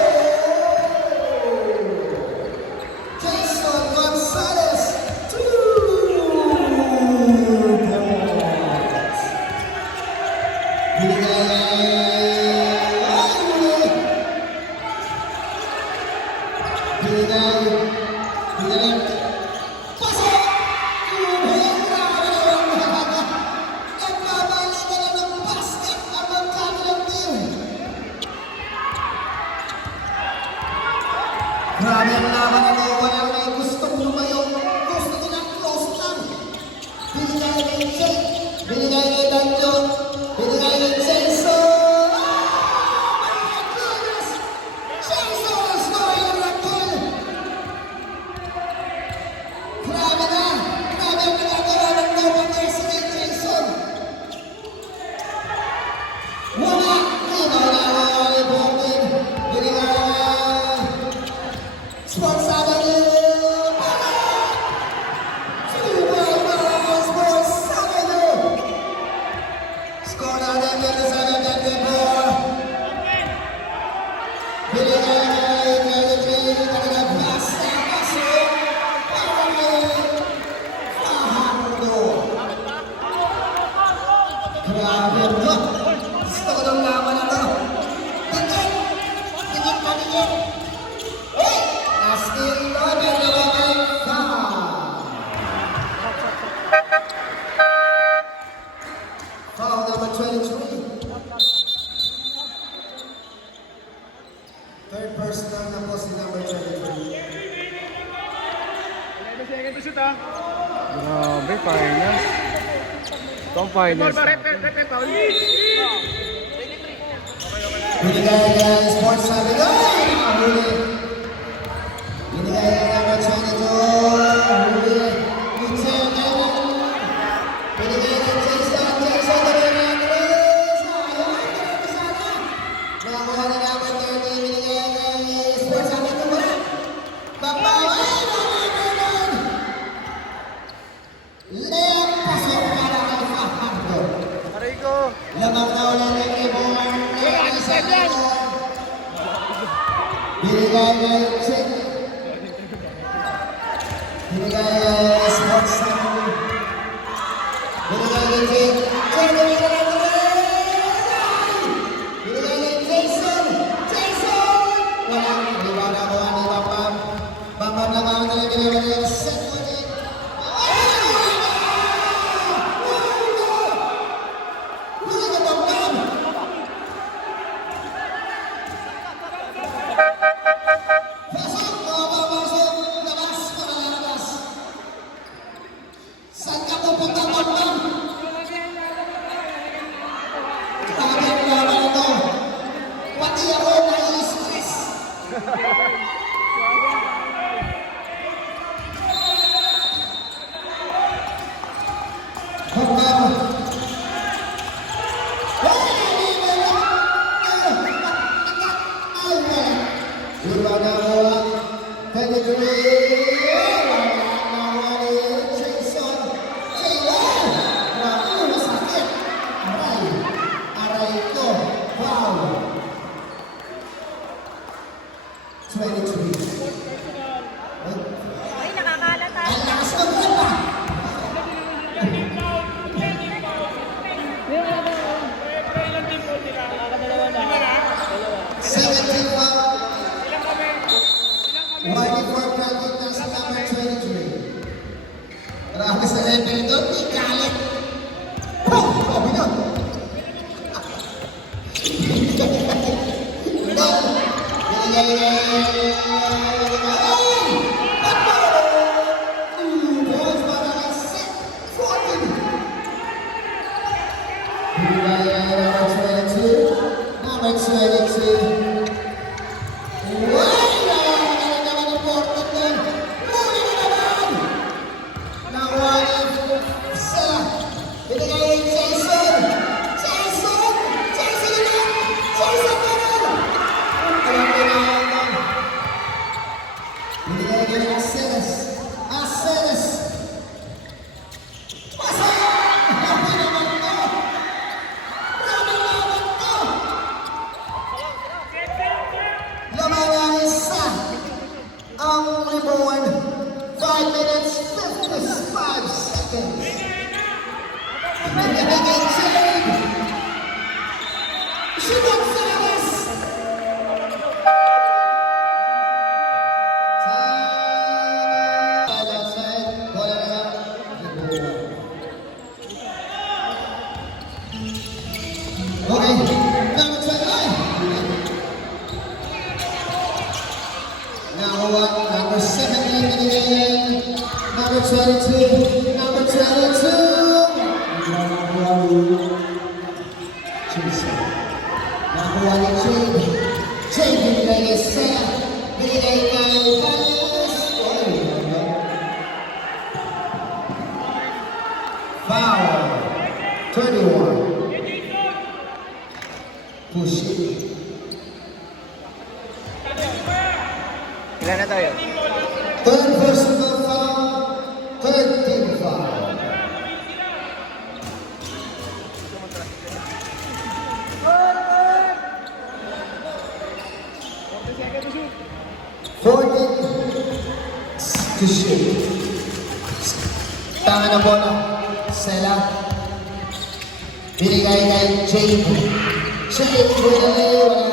Jason Gonzalez. 2 points. Binigay Binigay. Pasok! Nagbabalita na ng basket ang magkakalang team. Grabe ang laban nito. Walang may gustong lumayo. Gusto nila close lang. Binigay kay Jake. Binigay kay Danjo. Binigay kay Jason. Jason scoring on the kill. Grabe na! Grabe ang ginagawa ng Nova Mercy kay Jason! Wala! Wala ni Bondin! Binigay! Sports Avenue! Sports Avenue! Score natin 27-24. Binigay kay 33 kanila basta pasok! Grabe ito. Gusto ko ng laman na ito. Tingin! Tingin pa tingin! Eh! Asking Lord ang nawakan ka! Foul number 23. Third personal na po si number 23. 11 seconds to shoot ah. Grabe, finals. Ito ang finals. Rep, foul. Binigay kay Sports Sabi. Ay! Huli! Binigay kay number 22. Huli! Michel Gaiman. Binigay kay Jason. Jason Dominguez. Ayun! Grabe sana! Nakakuha na number 30. Binigay kay Sports Sabi. Ito ba? Babaway! Babaway! Layang pasok para kay Fajardo. Aray ko. Lamang na ulit ng Reborn. Binigay kay Chick. Binigay kay Sports Center. Binigay kay Chick. Chick, binigay kay Jason. Jason! Walang iba na ko ang iba pa. Bambam lang ang binigay kay Set ulit. Huli ka Bambam! Pasok! Mababasok! Labas! Makalabas! Saan ka pupunta, Bambam? Grabe ang laban ito. Pati ako nai-stress. Bambam! Ay, nakakalata. Ang lakas ng bola! Seventeen foul. Warning for project na sa number 23. Grabe sa level doon, may galit. Oh! Sabi niya. Number 22. Wow! Naman ang portal doon. Muli na naman! Binigay kay Aceves. Aceves. Pasa! Grabe naman to! Grabe naman to! Laman ang isa. Ang rebound. 5 minutes, 55 seconds. Binigay kay Jade. Shimon Salas. Number 17, number 22, number 22. Number 1 ni Jade. Jade binigay kay Seth. Binigay kay Valis. Foul. 21. Push it. Ilan na tayo? Third personal foul. Third team foul. To shoot. Tama na bola. Sela. Binigay kay Jade. Jade, wala.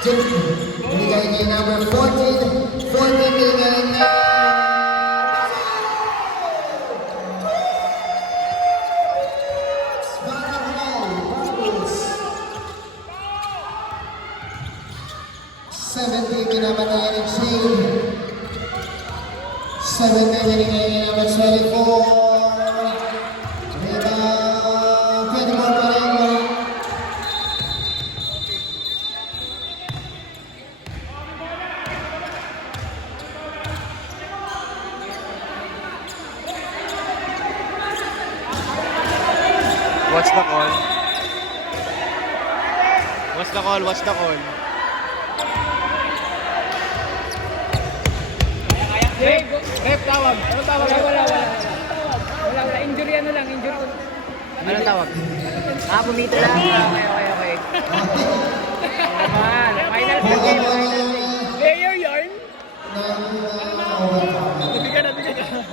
Jade. Binigay kay number 14. 14 binigay kay... Binabantayan ni Jade. 7 na binigay ni number 24. Rebound. 24 pa rin. What's the call? What's the call? What's the call? Rep tawag. Ano tawag? Wala. Injury lang, injury. Anong tawag? Bumito lang. Okay. Naman, final game. Player yarn.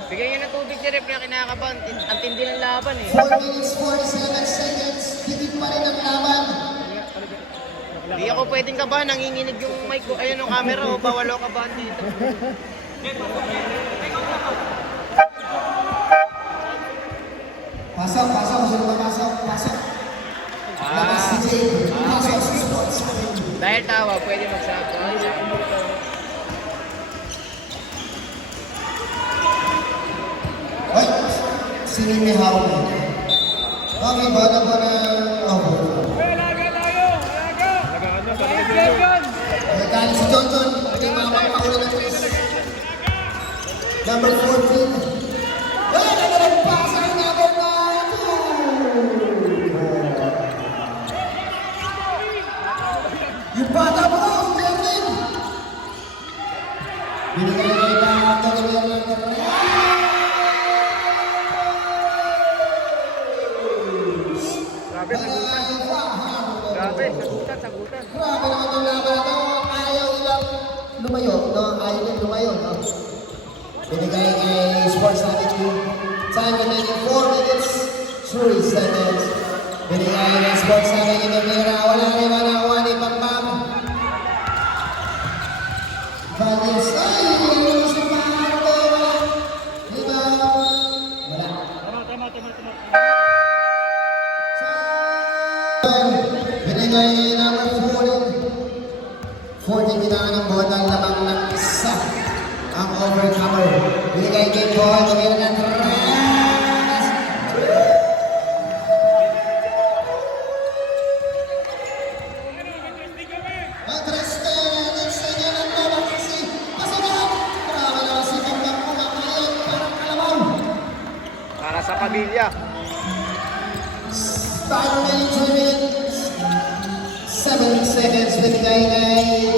Bigyan niya ng tubig si Rep na kinakabahan. Ang tindi ng laban eh. 4 minutes, 47 seconds. Hindi pa rin ang laban. Hindi ako pwedeng kabahan. Nanginginig yung mic ko. Ayun yung camera ko. Bawal ako kabahan dito. Pasok. Sino ba pasok? Labas si Jade. Pasok sa sports. Dahil tawa, pwede magsabi. Ay, sino may hawak mo? Okay, bala ba na... Alaga tayo. Alaga. Alagaan na. Galing si John. Hindi makapakauli ng Chris. Number 14. Ay, nagpasa ang number 2. Yung bata mo, Jerwin. Binigay na ito ang tagalihan ng Grabe, sagutan. Grabe naman yung laban na to. Ayaw nilang lumayo, no? Ayaw nilang lumayo, no? Binigay kay Sports Attitude. Time remaining 4 minutes, 3 seconds. Binigay kay Sports Attitude ng Mira. Wala rin manakuha ni Pampam. Valdez. Ay, hindi naman sa pahalo. Diba? Wala. Tama. Binigay number 14. 14 kailangan ng botang lamang ng isa. Ang overcomer. Binigay kay Paul. Binigay na Tras. Matras ka na. Next na niya ng bawang kasi. Pasagat. Marami na si Pampang kumakain. Parang kalabaw. Para sa pamilya. Time remaining 2 minutes. 7 seconds. Binigay kay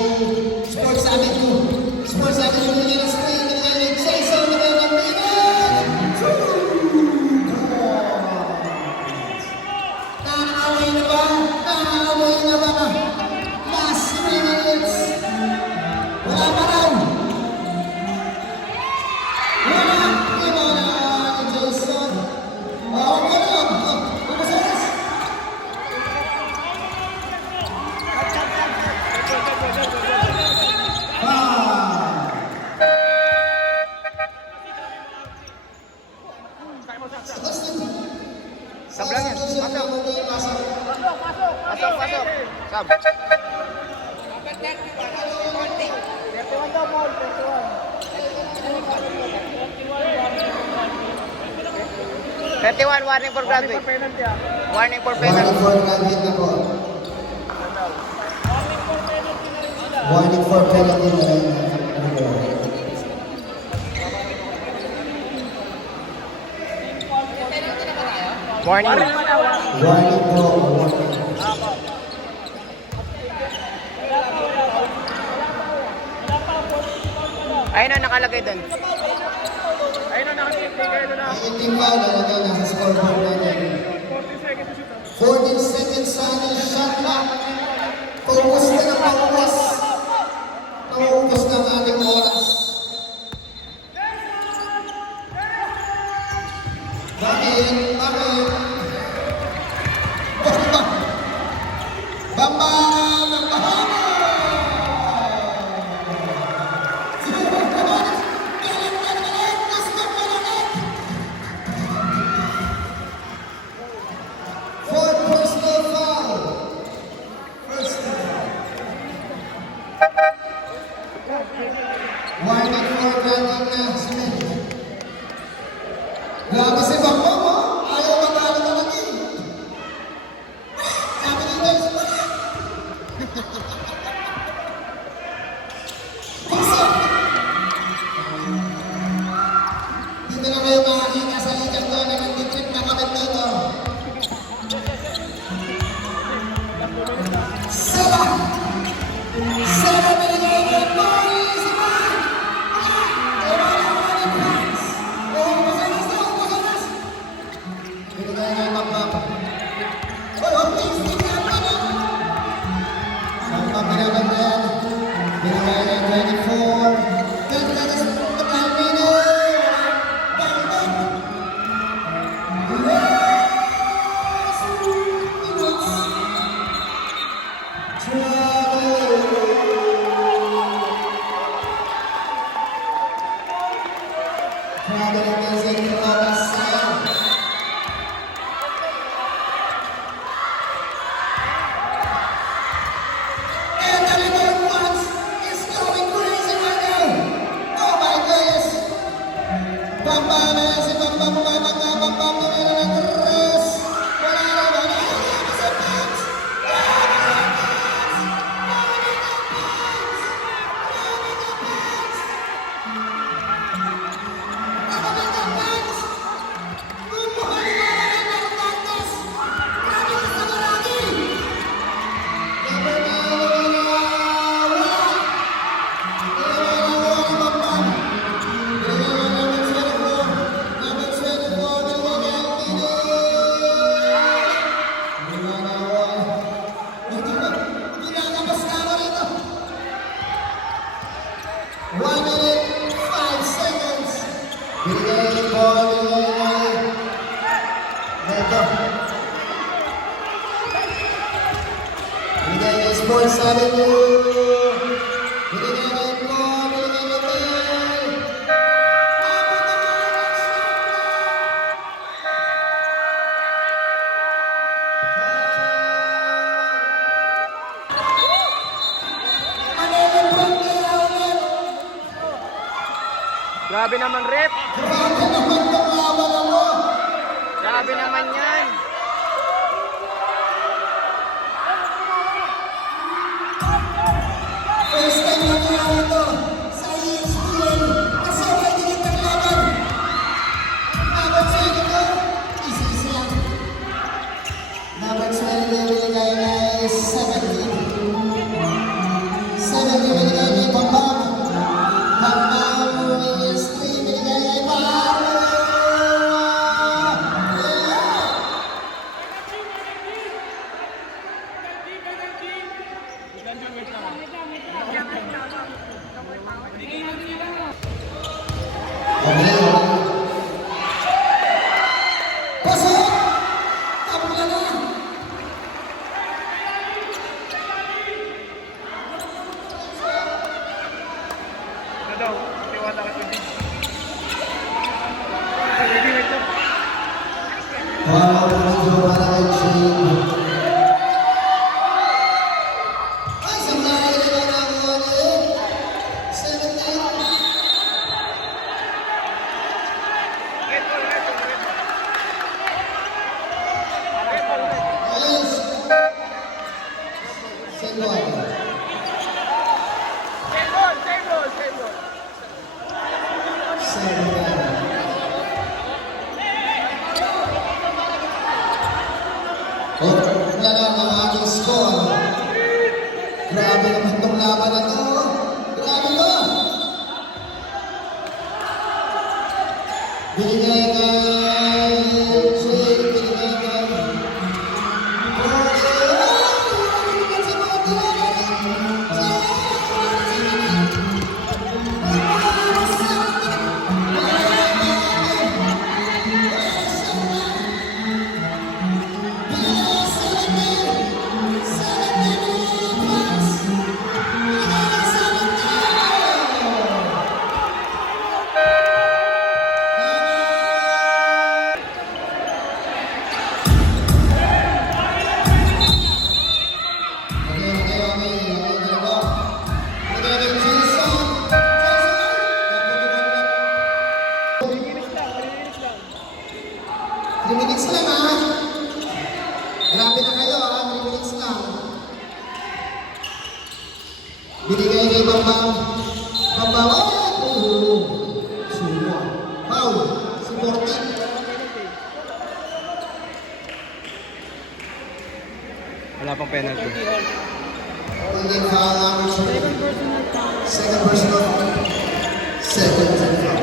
Sports Avenue. Sports Avenue binigay na sub. 31, warning for graduate. Warning for penalty. Warning for graduate na po. Warning for penalty na rin. Warning. Warning po. Warning. Ayun na, nakalagay doon. Ang team foul na nasa scoreboard natin. 14 seconds sa ating shot clock. Focus na ng focus. Focus na ang ating oras. Bakit? Bakit? Bamba! Bamba! Bamba! For personal foul. Personal. Warning for granting na Smith. Grabe si Bamba mo. Ayaw magkano na lagi. Sabi ni Dave Smith. Pisa. Dito na kayo makakita sa ligang doon na nag-trip na kami dito. Saba! Saba binigay ng boys! Binigay ng Bambam. Bambam pinagandaan. Binigay ng 24. Ganda na sa Palmino! Bambam! Trouble amazing to our side. And the little ones is going crazy right now. Oh my goodness. Bamba na yan si Bamba. Bamba na ng tres. Wala na ba na? Wala sa pants. One minute, 5 seconds. Binigay po, binigay. Dito. Binigay ng Sports Avenue. Binigay po, binigay. Grabe naman, rep. Grabe naman ng laban mo. Grabe naman yan. First time na nila ito sa ESPN. Kasi may dinig ng laban. Laban sa ito. Isa-isa lang. Laban sa ito binigay na 70. 70 binigay ni Bambam. Bambam is 3 binigay ni Bambam. Pasok! Tapos na! Wow, medyo para kay Shane. Binigay kay Jay, binigay kay minutes lang ha. Grabe na kayo ha, 3 minutes lang. Binigay kay Bambang. Bambang, sumo. Foul, supporting. Wala pang penalty. Hindi foul number 2. Second personal. Second foul.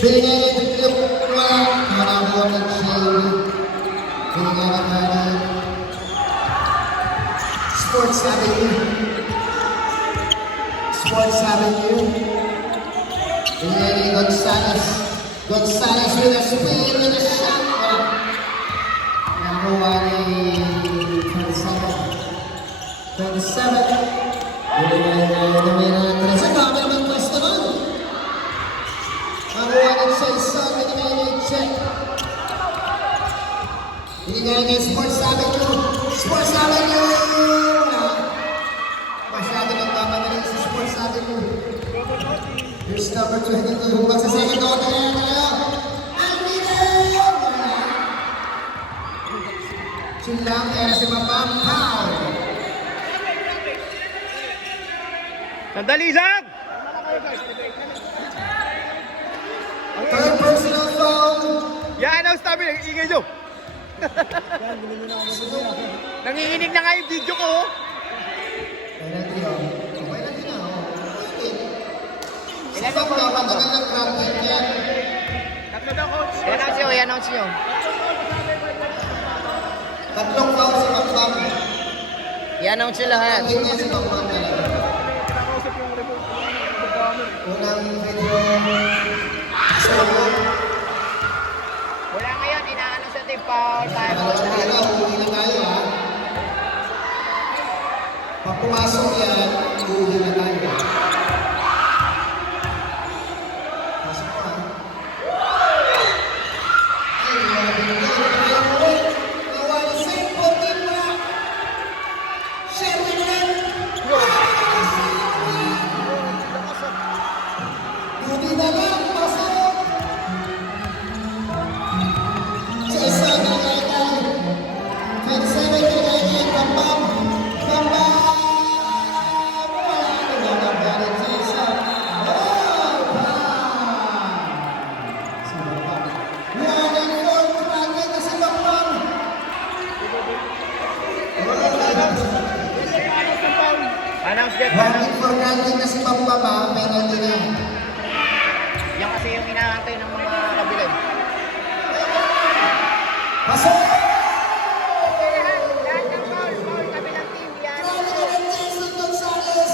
Binigay niya yung trip na manabuhan ng Shelby. Binigay na kaya Sports Avenue. Sports Avenue. Binigay ni Gonzales. Gonzales with a spin, with a shot. Nakuha ni 27. Binigay na Domina Andres. Ang dami naman pwesto nun. Nakuha ng Jason, binigay ni Check. Binigay ni Sports Avenue. Sports Avenue! Masyado nagmamadali sa Sports Avenue. Here's number 22. Huwag sa second order na tayo. Ang leader! Silang kaya si Mapang Pao. Sandali, Zab! Third personal foul. Yan ang sabi, ingay nyo. Nanginginig na nga yung video ko. Oh. Penalty oh. Penalty na oh. Si Pang Pao, matagal ng grabbing yan. Tatlo daw, coach. I-announce nyo. Tatlong foul si Pang Pao. I-announce nyo lahat. Ang niya si Pang Pao talaga. Unang video. Wala ngayon, inaano sa team foul, time out. Uuwi na tayo ha. Pag pumasok yan, uuwi na tayo. Pasok pa. Ay, grabe na. Ayaw mo rin. Nawalisin po, team na. Sherwin rin. Uuwi na lang. Pasok. Sa isa na tayo. 27 na tayo. Bambang. Bambang. Wala na galit sa isa. Oh, bang. Si Bambang. 1-4 tracking na si Bambang. Announce that. 1-4 tracking na si Bambang. Penalty na. Yan kasi yung inaantay ng mga kabilang. Pasok! Lahat ng foul, kabilang team, yan. Jason Gonzales!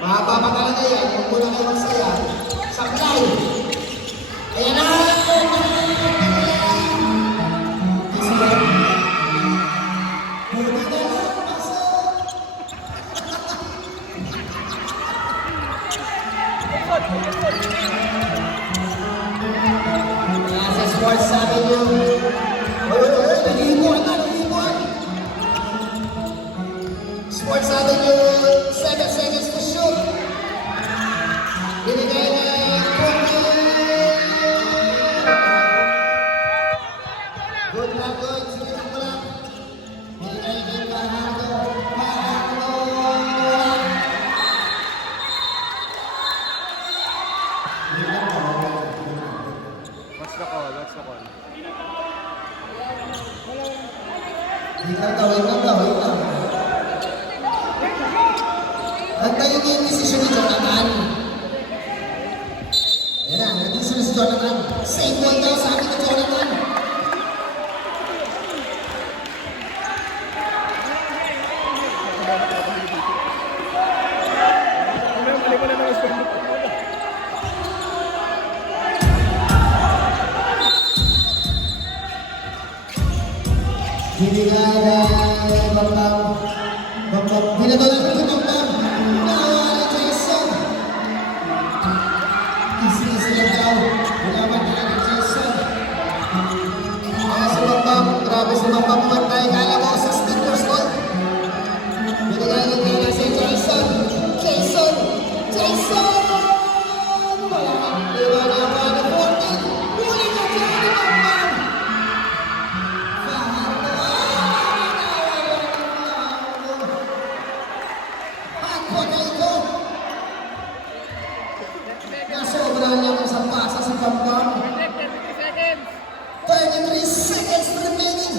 Mahaba pa talaga yan. Huwag mo na kayo magsaya. Saklay! Ayan na! Huli na lang! Pasok! Nasa Sports Avenue. Nalimuan na, nalimuan. Sports Avenue, 7 seconds to shoot. Binigay na good na good. Sige lang mo lang. Binigay kay Fajardo. Fajardo. What's the call? What's the call? Wait lang. Antayin niyo yung desisyon ni Jonathan. Yan na, nag-desisyon na si Jonathan. Same ball daw, sabi ni Jonathan. Mali pala ng score. Binigay na Bambang. Binigay na Bambang. Jason. Easy lang daw. Binaban na ni Jason. Si Bambang. Grabe si Bambang pantay. Kala mo, 16 years old. Binigay na kaya si Jason. Jason! Wala kang diba na 14. Huli ka dyan ni Bambang. Nasobra lang sa pasa si Bambang. 33 seconds remaining.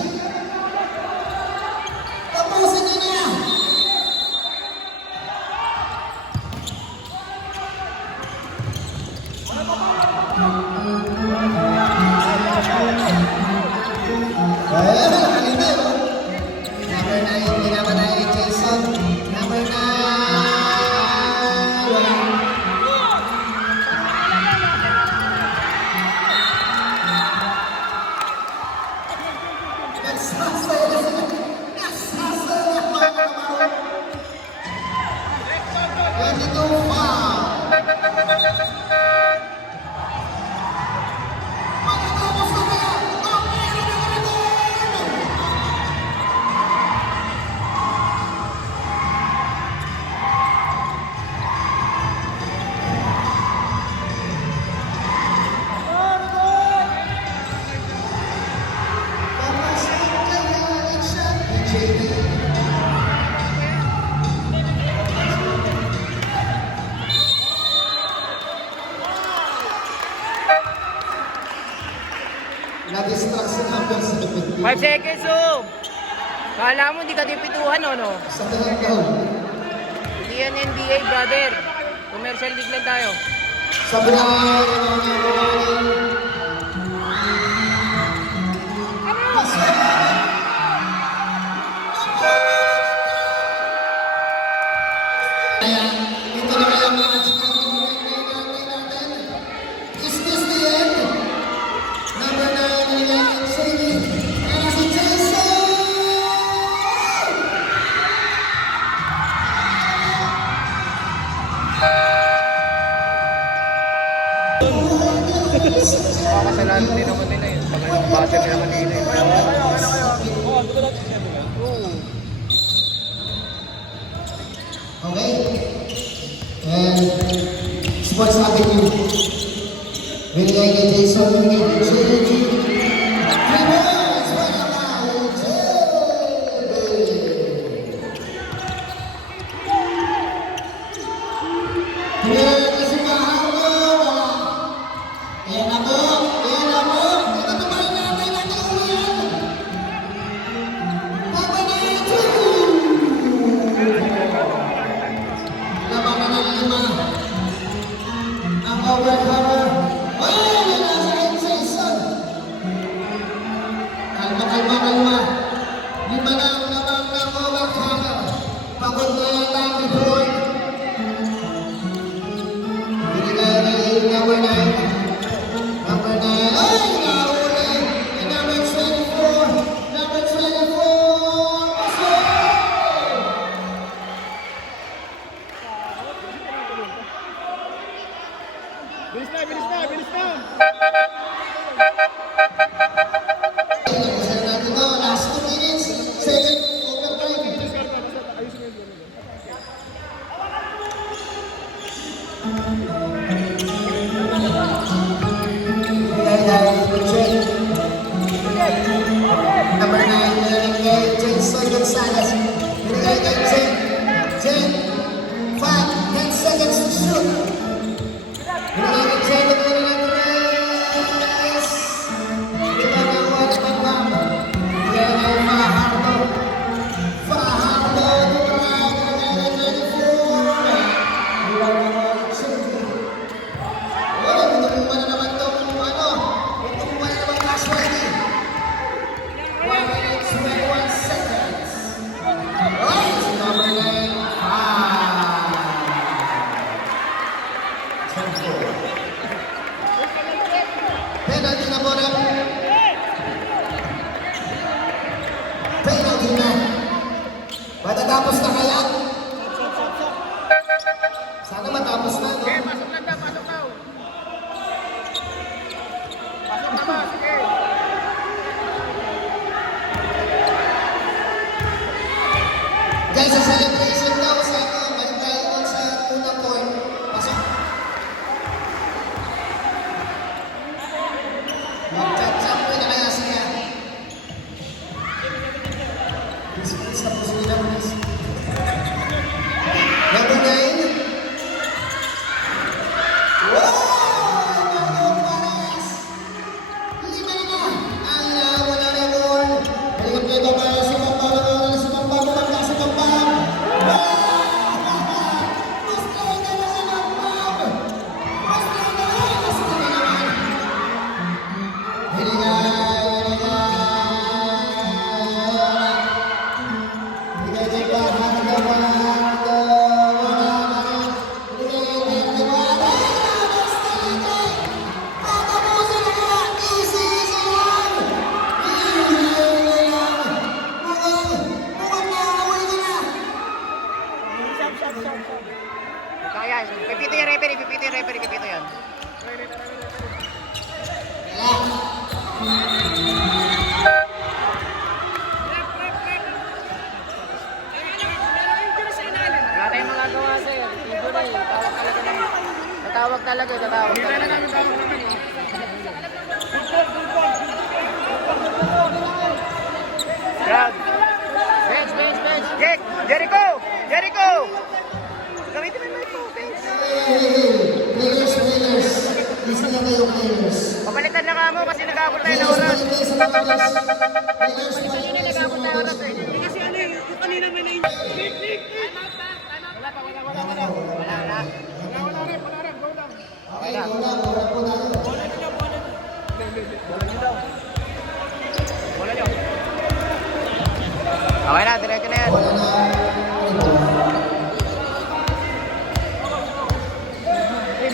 Tapusin niyo na. Number 9, pinamatay ni Jason. Number 9. Wala. Na-distraction number 17. 5 seconds, oh. Kala mo, hindi ka dipituhan, no? Sa tingin ko, Hindi yan NBA, brother. Commercial league lang tayo. sa Brian, ito na kaya mga chikang natin. Is this the end? Number 9, Lilian Sadie. And si Jason! Makakasalanan din naman nila yun. Tagal ng battery naman nila yun. Okay. And Sports Avenue. Binigay kay Jason, binigay kay JD. Reverse! Wala ka! Binigay kasi Mahalo. Wala. Ayan na po. Ito tumahin natin ang ulan. Papa na ito. Labanan ng 5. Ang overcover. Ay, nasa kay Jason. Kalma. 5 na ang labang ng overcover. Pagod na yata ang report. Binigay kay number 9. Number 9. Ay, nahuli. And number 24. Number 24. Pasok! Bilis na! Tapusin natin ito. Last 2 minutes. Second overtime. Number 9, binigay kay Jason Gonzalez. Binigay kay Jen. 5, 10 seconds to shoot. Binigay kay Jen. Binigay kay Tres. Ito na ang wala pang Pasok na ba? Sige. Guys, sa celebration daw sa balik tayo doon sa unang court. Pasok. Mag-chat-chat mo na kaya siya. Please, tapos nila, please. Number 9. Wow! Number Pares! 5 na. Wala na goal. Balikan play ba para si Pampang? Si Pampang, bumangka si Pampang. Mas na si Pampang. Mas na naman. Kaya, pipito yung referee, pipito yan. Wala tayong magagawa sir. Tibo na eh. Tatawag talaga. Grab. Bench. Jake! Jericho! Gamitin mo yung mic mo, bench. Players. Listen na kayo, players. Papalitan na nga mo kasi nag-aabot tayo ng oras. Players, Nag-aabot tayo ng oras eh. Kasi ano yung kanina may na Okay na, diretso na yan.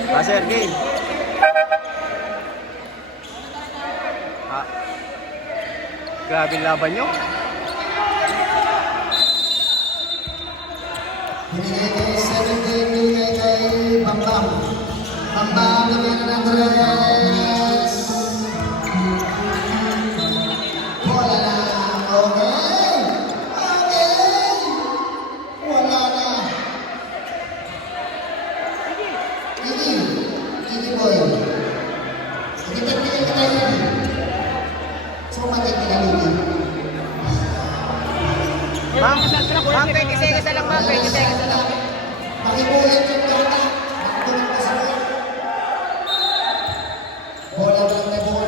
Master, game. Grabe yung laban nyo. Binigay kayo 17 binigay kay Bambam. Bambam naman ng Andres. Wala na. Okay. Wala na. Ini boy. Sige, tignan ka tayo. So, matignan nito. Ma'am, 20 seconds na lang ma'am, 20 seconds na lang. Makibulit yung data. Makibulit pa sa bola lang na bola.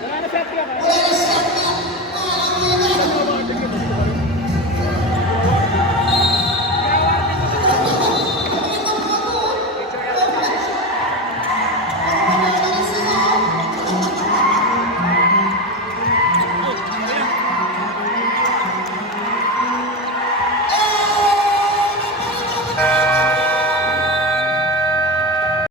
Wala na set ka.